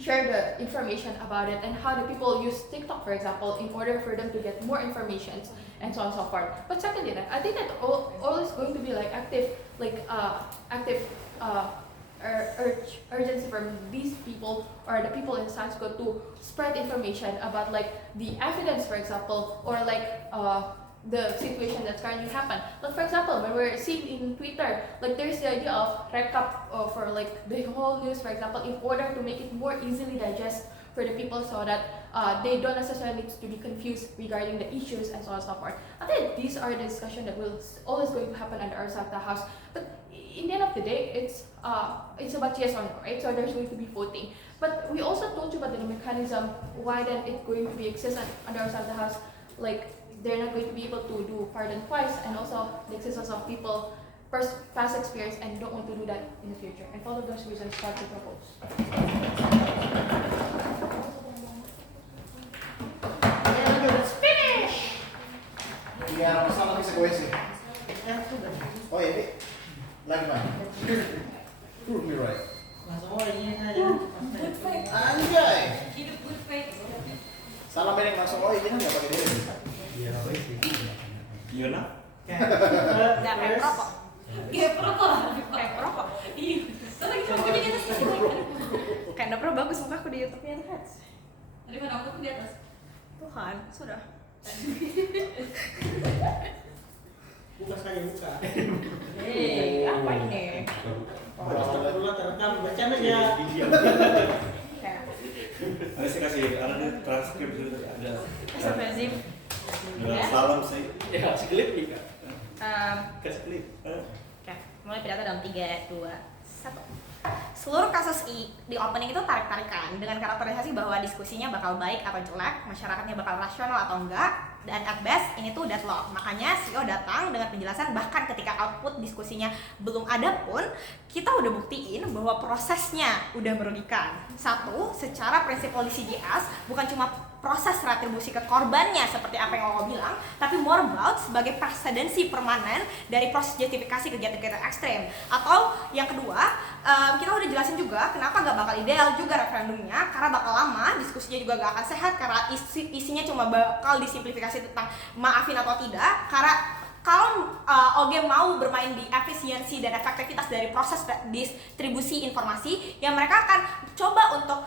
share the information about it, and how the people use TikTok, for example, in order for them to get more information and so on and so forth. But secondly, then I think that all is going to be like urgency from these people or the people in science go to spread information about like the evidence, for example, or like the situation that's currently happened. Like for example, when we're seeing in Twitter, like there's the idea of recap for like the whole news, for example, in order to make it more easily digest for the people so that they don't necessarily need to be confused regarding the issues and so on and so forth. I think these are the discussions that will always going to happen under our side of the house. But in the end of the day, it's about yes or no, right? So there's going to be voting. But we also told you about the mechanism, why then it's going to be exist under our side of the house. Like they're not going to be able to do pardon twice, and also the existence of people past experience and don't want to do that in the future. And for all of those reasons, start to propose. Iya, sama bisa gue sih. Oh iya, Dik. Lagi mana? Prove me right. Langsung ini aja. Anjay. Hidup good faith. Salah merek langsung oh ini nggak pakai diri. Iya, iya nah. Nggak kayak perokok. Kayak perokok. Kayak perokok. Iya. Terus lagi sama di atas. Kayak dapur bagus mukaku di YouTube-nya Hats. Tadi mana aku tuh di atas. Tuhan, sudah. Buka sekali buka. Apa ini? Dulu terekam bercanda aja. Ada saya kasih alatnya transkrip dulu ada. Astagfirullahaladzim. Salam saya. Ya, sekelip nih kak. Kasih klip. Oke, mulai pidato dalam 3, 2, 1. Seluruh kasus di opening itu tarik-tarikan dengan karakterisasi bahwa diskusinya bakal baik atau jelek, masyarakatnya bakal rasional atau enggak, dan at best ini tuh deadlock. Makanya CEO datang dengan penjelasan bahkan ketika output diskusinya belum ada pun kita udah buktiin bahwa prosesnya udah merugikan. Satu, secara prinsip polisi GS bukan cuma proses retribusi ke korbannya seperti apa yang Owo bilang, tapi more about sebagai presidensi permanen dari proses justifikasi kegiatan-kegiatan ekstrem. Atau yang kedua, kita udah jelasin juga kenapa nggak bakal ideal juga referendumnya, karena bakal lama, diskusinya juga nggak akan sehat karena isinya cuma bakal disimplifikasi tentang maafin atau tidak. Karena kalau OG mau bermain di efisiensi dan efektivitas dari proses distribusi informasi, yang mereka akan coba untuk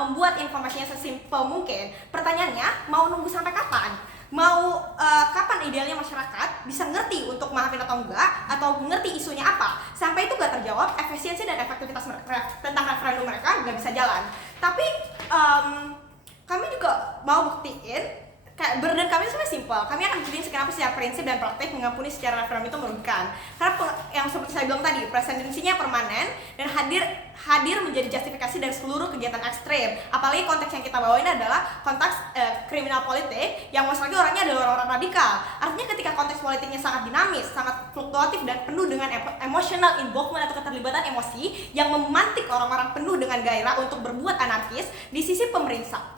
membuat informasinya sesimpel mungkin. Pertanyaannya, mau nunggu sampai kapan? Mau kapan idealnya masyarakat bisa ngerti untuk maafin atau enggak, atau ngerti isunya apa? Sampai itu nggak terjawab, efisiensi dan efektivitas tentang referendum mereka nggak bisa jalan. Tapi kami juga mau buktiin burden kami sebenarnya simpel. Kami akan buktiin kenapa secara prinsip dan praktik mengampuni secara referendum itu merugikan. Karena yang seperti saya bilang tadi, presidensinya permanen dan hadir menjadi justifikasi dari seluruh kegiatan ekstrem. Apalagi konteks yang kita bawain adalah konteks kriminal politik yang most lagi orangnya adalah orang-orang radikal. Artinya ketika konteks politiknya sangat dinamis, sangat fluktuatif dan penuh dengan emotional involvement atau keterlibatan emosi yang memantik orang-orang penuh dengan gairah untuk berbuat anarkis, di sisi pemerintah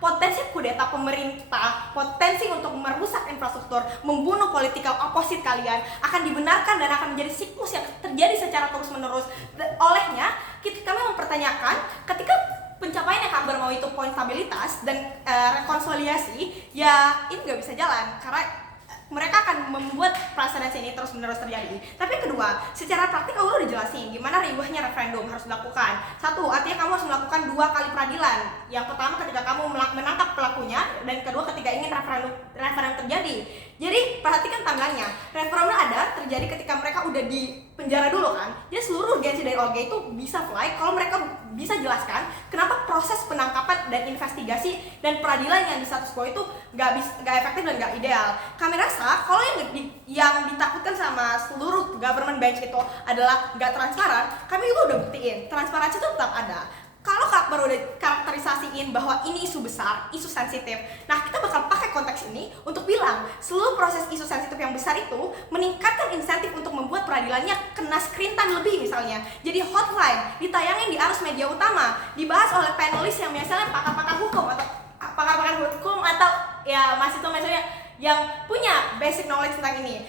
potensi kudeta pemerintah, potensi untuk merusak infrastruktur, membunuh political opposite kalian akan dibenarkan dan akan menjadi siklus yang terjadi secara terus-menerus. Olehnya, kami mempertanyakan ketika pencapaian yang kabar mau itu poin stabilitas dan rekonsiliasi, ya ini nggak bisa jalan karena mereka akan membuat presidensi ini terus-menerus terjadi. Tapi yang kedua, secara praktik kamu udah jelasin gimana riuhnya referendum harus dilakukan. Satu, artinya kamu harus melakukan 2 kali peradilan. Yang pertama ketika kamu menangkap pelakunya, dan kedua ketika ingin referendum terjadi. Jadi perhatikan timelinenya. Referendum ada terjadi ketika mereka udah di penjara dulu kan. Jadi seluruh urgensi dari OLG itu bisa fly kalau mereka bisa jelaskan kenapa proses penangkapan dan investigasi dan peradilan yang di status quo itu nggak efektif dan nggak ideal. Kami rasa kalau yang ditakutkan sama seluruh government bench itu adalah nggak transparan, kami juga udah buktiin transparansi itu tetap ada. Kalau baru udah karakterisasiin bahwa ini isu besar, isu sensitif, nah kita bakal pakai konteks ini untuk bilang seluruh proses isu sensitif yang besar itu meningkatkan insentif untuk membuat peradilannya kena screen time lebih misalnya. Jadi hotline, ditayangin di arus media utama, dibahas oleh panelis yang misalnya pakar-pakar hukum atau pakar-pakar hukum atau ya mahasiswa-mahasiswa yang punya basic knowledge tentang ini.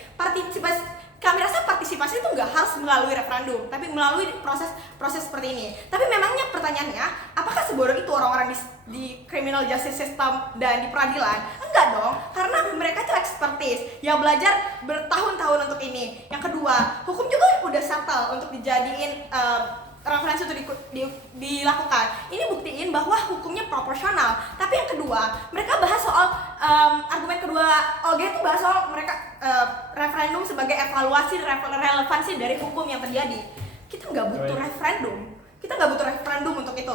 Kami rasa partisipasi itu nggak harus melalui referendum, tapi melalui proses seperti ini. Tapi memangnya pertanyaannya, apakah sebodoh itu orang-orang di criminal justice system dan di peradilan? Enggak dong, karena mereka itu expertise yang belajar bertahun-tahun untuk ini. Yang kedua, hukum juga udah settle untuk dijadiin referensi untuk dilakukan. Ini buktiin bahwa hukumnya proporsional. Tapi yang kedua, mereka bahas soal argumen kedua OLG itu bahas soal mereka referendum sebagai evaluasi relevansi dari hukum yang terjadi. Kita nggak butuh referendum. Kita nggak butuh referendum untuk itu,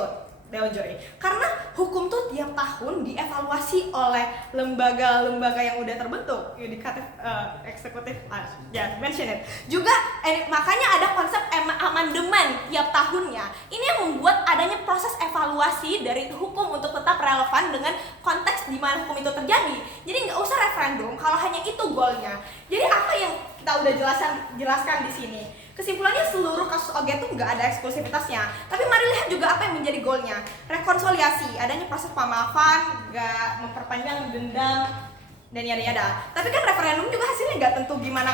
Dewan Juri. Karena hukum tuh tiap tahun dievaluasi oleh lembaga-lembaga yang udah terbentuk, yudikatif, eksekutif, mention it. Juga makanya ada konsep amandemen tiap tahunnya. Ini yang membuat adanya proses evaluasi dari hukum untuk tetap relevan dengan konteks di mana hukum itu terjadi. Jadi nggak usah referendum kalau hanya itu goalnya. Jadi apa yang kita udah jelaskan di sini? Kesimpulannya seluruh kasus OLG itu nggak ada eksklusivitasnya. Tapi mari lihat juga apa yang menjadi goalnya. Rekonsiliasi, adanya proses pemaafan, nggak memperpanjang dendam, dan yada-yada. Tapi kan referendum juga hasilnya nggak tentu gimana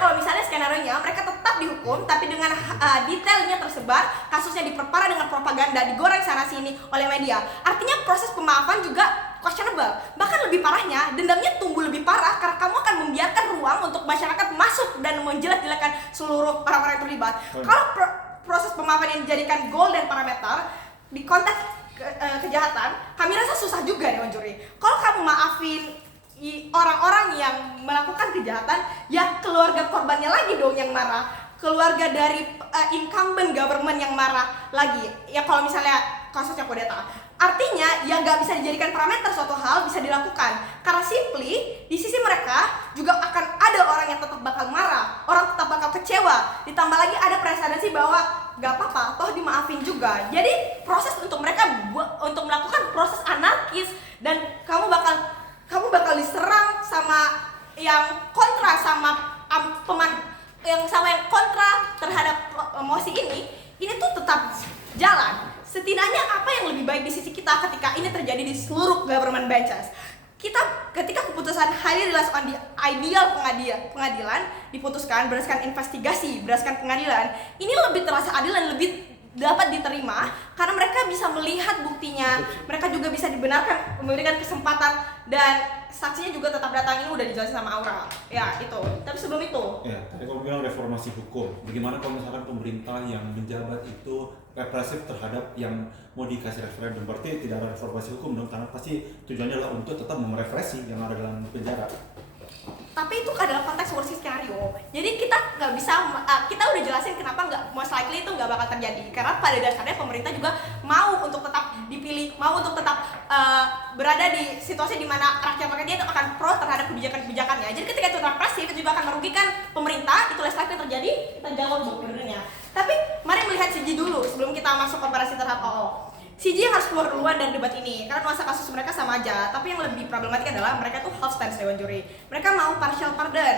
kalau misalnya skenario-nya mereka tetap dihukum, tapi dengan detailnya tersebar, kasusnya diperparah dengan propaganda, digoreng sana sini oleh media. Artinya proses pemaafan juga questionable. Bahkan lebih parahnya, dendamnya tumbuh lebih parah karena kamu akan membiarkan ruang untuk masyarakat masuk dan menjelek-jelekan seluruh orang-orang yang terlibat. Kalau proses pemaafan yang dijadikan goal dan parameter di konteks kejahatan, kami rasa susah juga Dewan Juri. Kalau kamu maafin orang-orang yang melakukan kejahatan, ya keluarga korbannya lagi dong yang marah. Keluarga dari incumbent government yang marah lagi. Ya kalau misalnya kasusnya kudeta. Artinya ya nggak bisa dijadikan parameter suatu hal bisa dilakukan. Karena simply di sisi mereka juga akan ada orang yang tetap bakal marah, orang tetap bakal kecewa. Ditambah lagi ada presidensi bahwa nggak apa-apa, toh dimaafin juga. Jadi proses untuk mereka untuk melakukan proses anarkis dan kamu bakal diserang sama yang kontra sama yang kontra terhadap emosi ini tuh tetap jalan. Setidaknya apa yang lebih baik di sisi kita ketika ini terjadi di seluruh government benches? Ketika keputusan highly relies on the ideal pengadilan diputuskan berdasarkan investigasi, berdasarkan pengadilan, ini lebih terasa adil dan lebih dapat diterima karena mereka bisa melihat buktinya, mereka juga bisa dibenarkan, memberikan kesempatan dan saksinya juga tetap datang. Ini udah dijelasin sama Aura. Ya itu. Tapi sebelum itu. Ya, tadi kamu bilang reformasi hukum. Bagaimana kalau misalkan pemerintah yang menjabat itu represif terhadap yang mau dikasih referendum? Berarti tidak ada reformasi hukum dong, karena pasti tujuannya adalah untuk tetap merepresi yang ada dalam penjara. Tapi itu adalah konteks worst case scenario. Jadi kita nggak bisa, kita udah jelasin kenapa most likely itu nggak bakal terjadi. Karena pada dasarnya pemerintah juga mau untuk tetap dipilih, mau untuk tetap berada di situasi di mana rakyat-rakyatnya itu akan pro terhadap kebijakan-kebijakannya. Jadi ketika itu represif, itu juga akan merugikan pemerintah. Itu less likely terjadi. Kita jawab sebenarnya. Tapi mari melihat CG dulu sebelum kita masuk komparasi terhadap OO. CG yang harus keluar duluan dari debat ini karena nuansa kasus mereka sama aja, tapi yang lebih problematik adalah mereka tuh half stance Dewan Juri. Mereka mau partial pardon,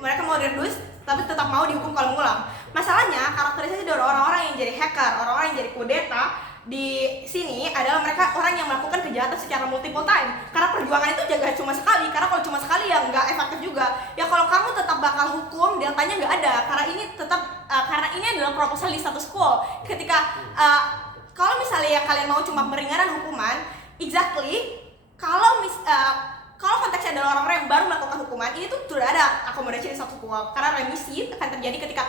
mereka mau reduce tapi tetap mau dihukum kalau ngulang. Masalahnya karakterisasi dari orang-orang yang jadi hacker, orang-orang yang jadi kudeta di sini adalah mereka orang yang melakukan kejahatan secara multiple time. Karena perjuangan itu jangan cuma sekali, karena kalau cuma sekali ya nggak efektif juga. Ya kalau kamu tetap bakal hukum, deltanya nggak ada. Karena ini karena ini adalah proposal di status quo. Ketika kalau misalnya kalian mau cuma meringankan hukuman, exactly kalau konteksnya adalah orang-orang yang baru melakukan hukuman, ini tuh sudah ada akomodasi di status quo. Karena remisi akan terjadi ketika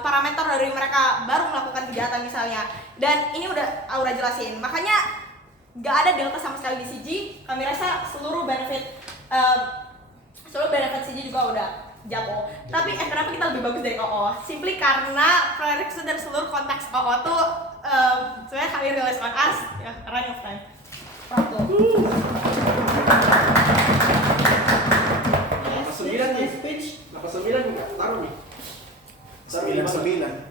parameter dari mereka baru melakukan kejahatan misalnya. Dan ini udah Aura jelasin. Makanya nggak ada delta sama sekali di CG. Kami rasa seluruh benefit Solo benefit CG juga udah jago. Tapi kenapa kita lebih bagus dari OO? Simply karena prerequisite dan seluruh konteks OO tuh sebenarnya kami realize on us ya, running of time. Waktu. 9 nih speech, 89 nggak taruh nih. 99.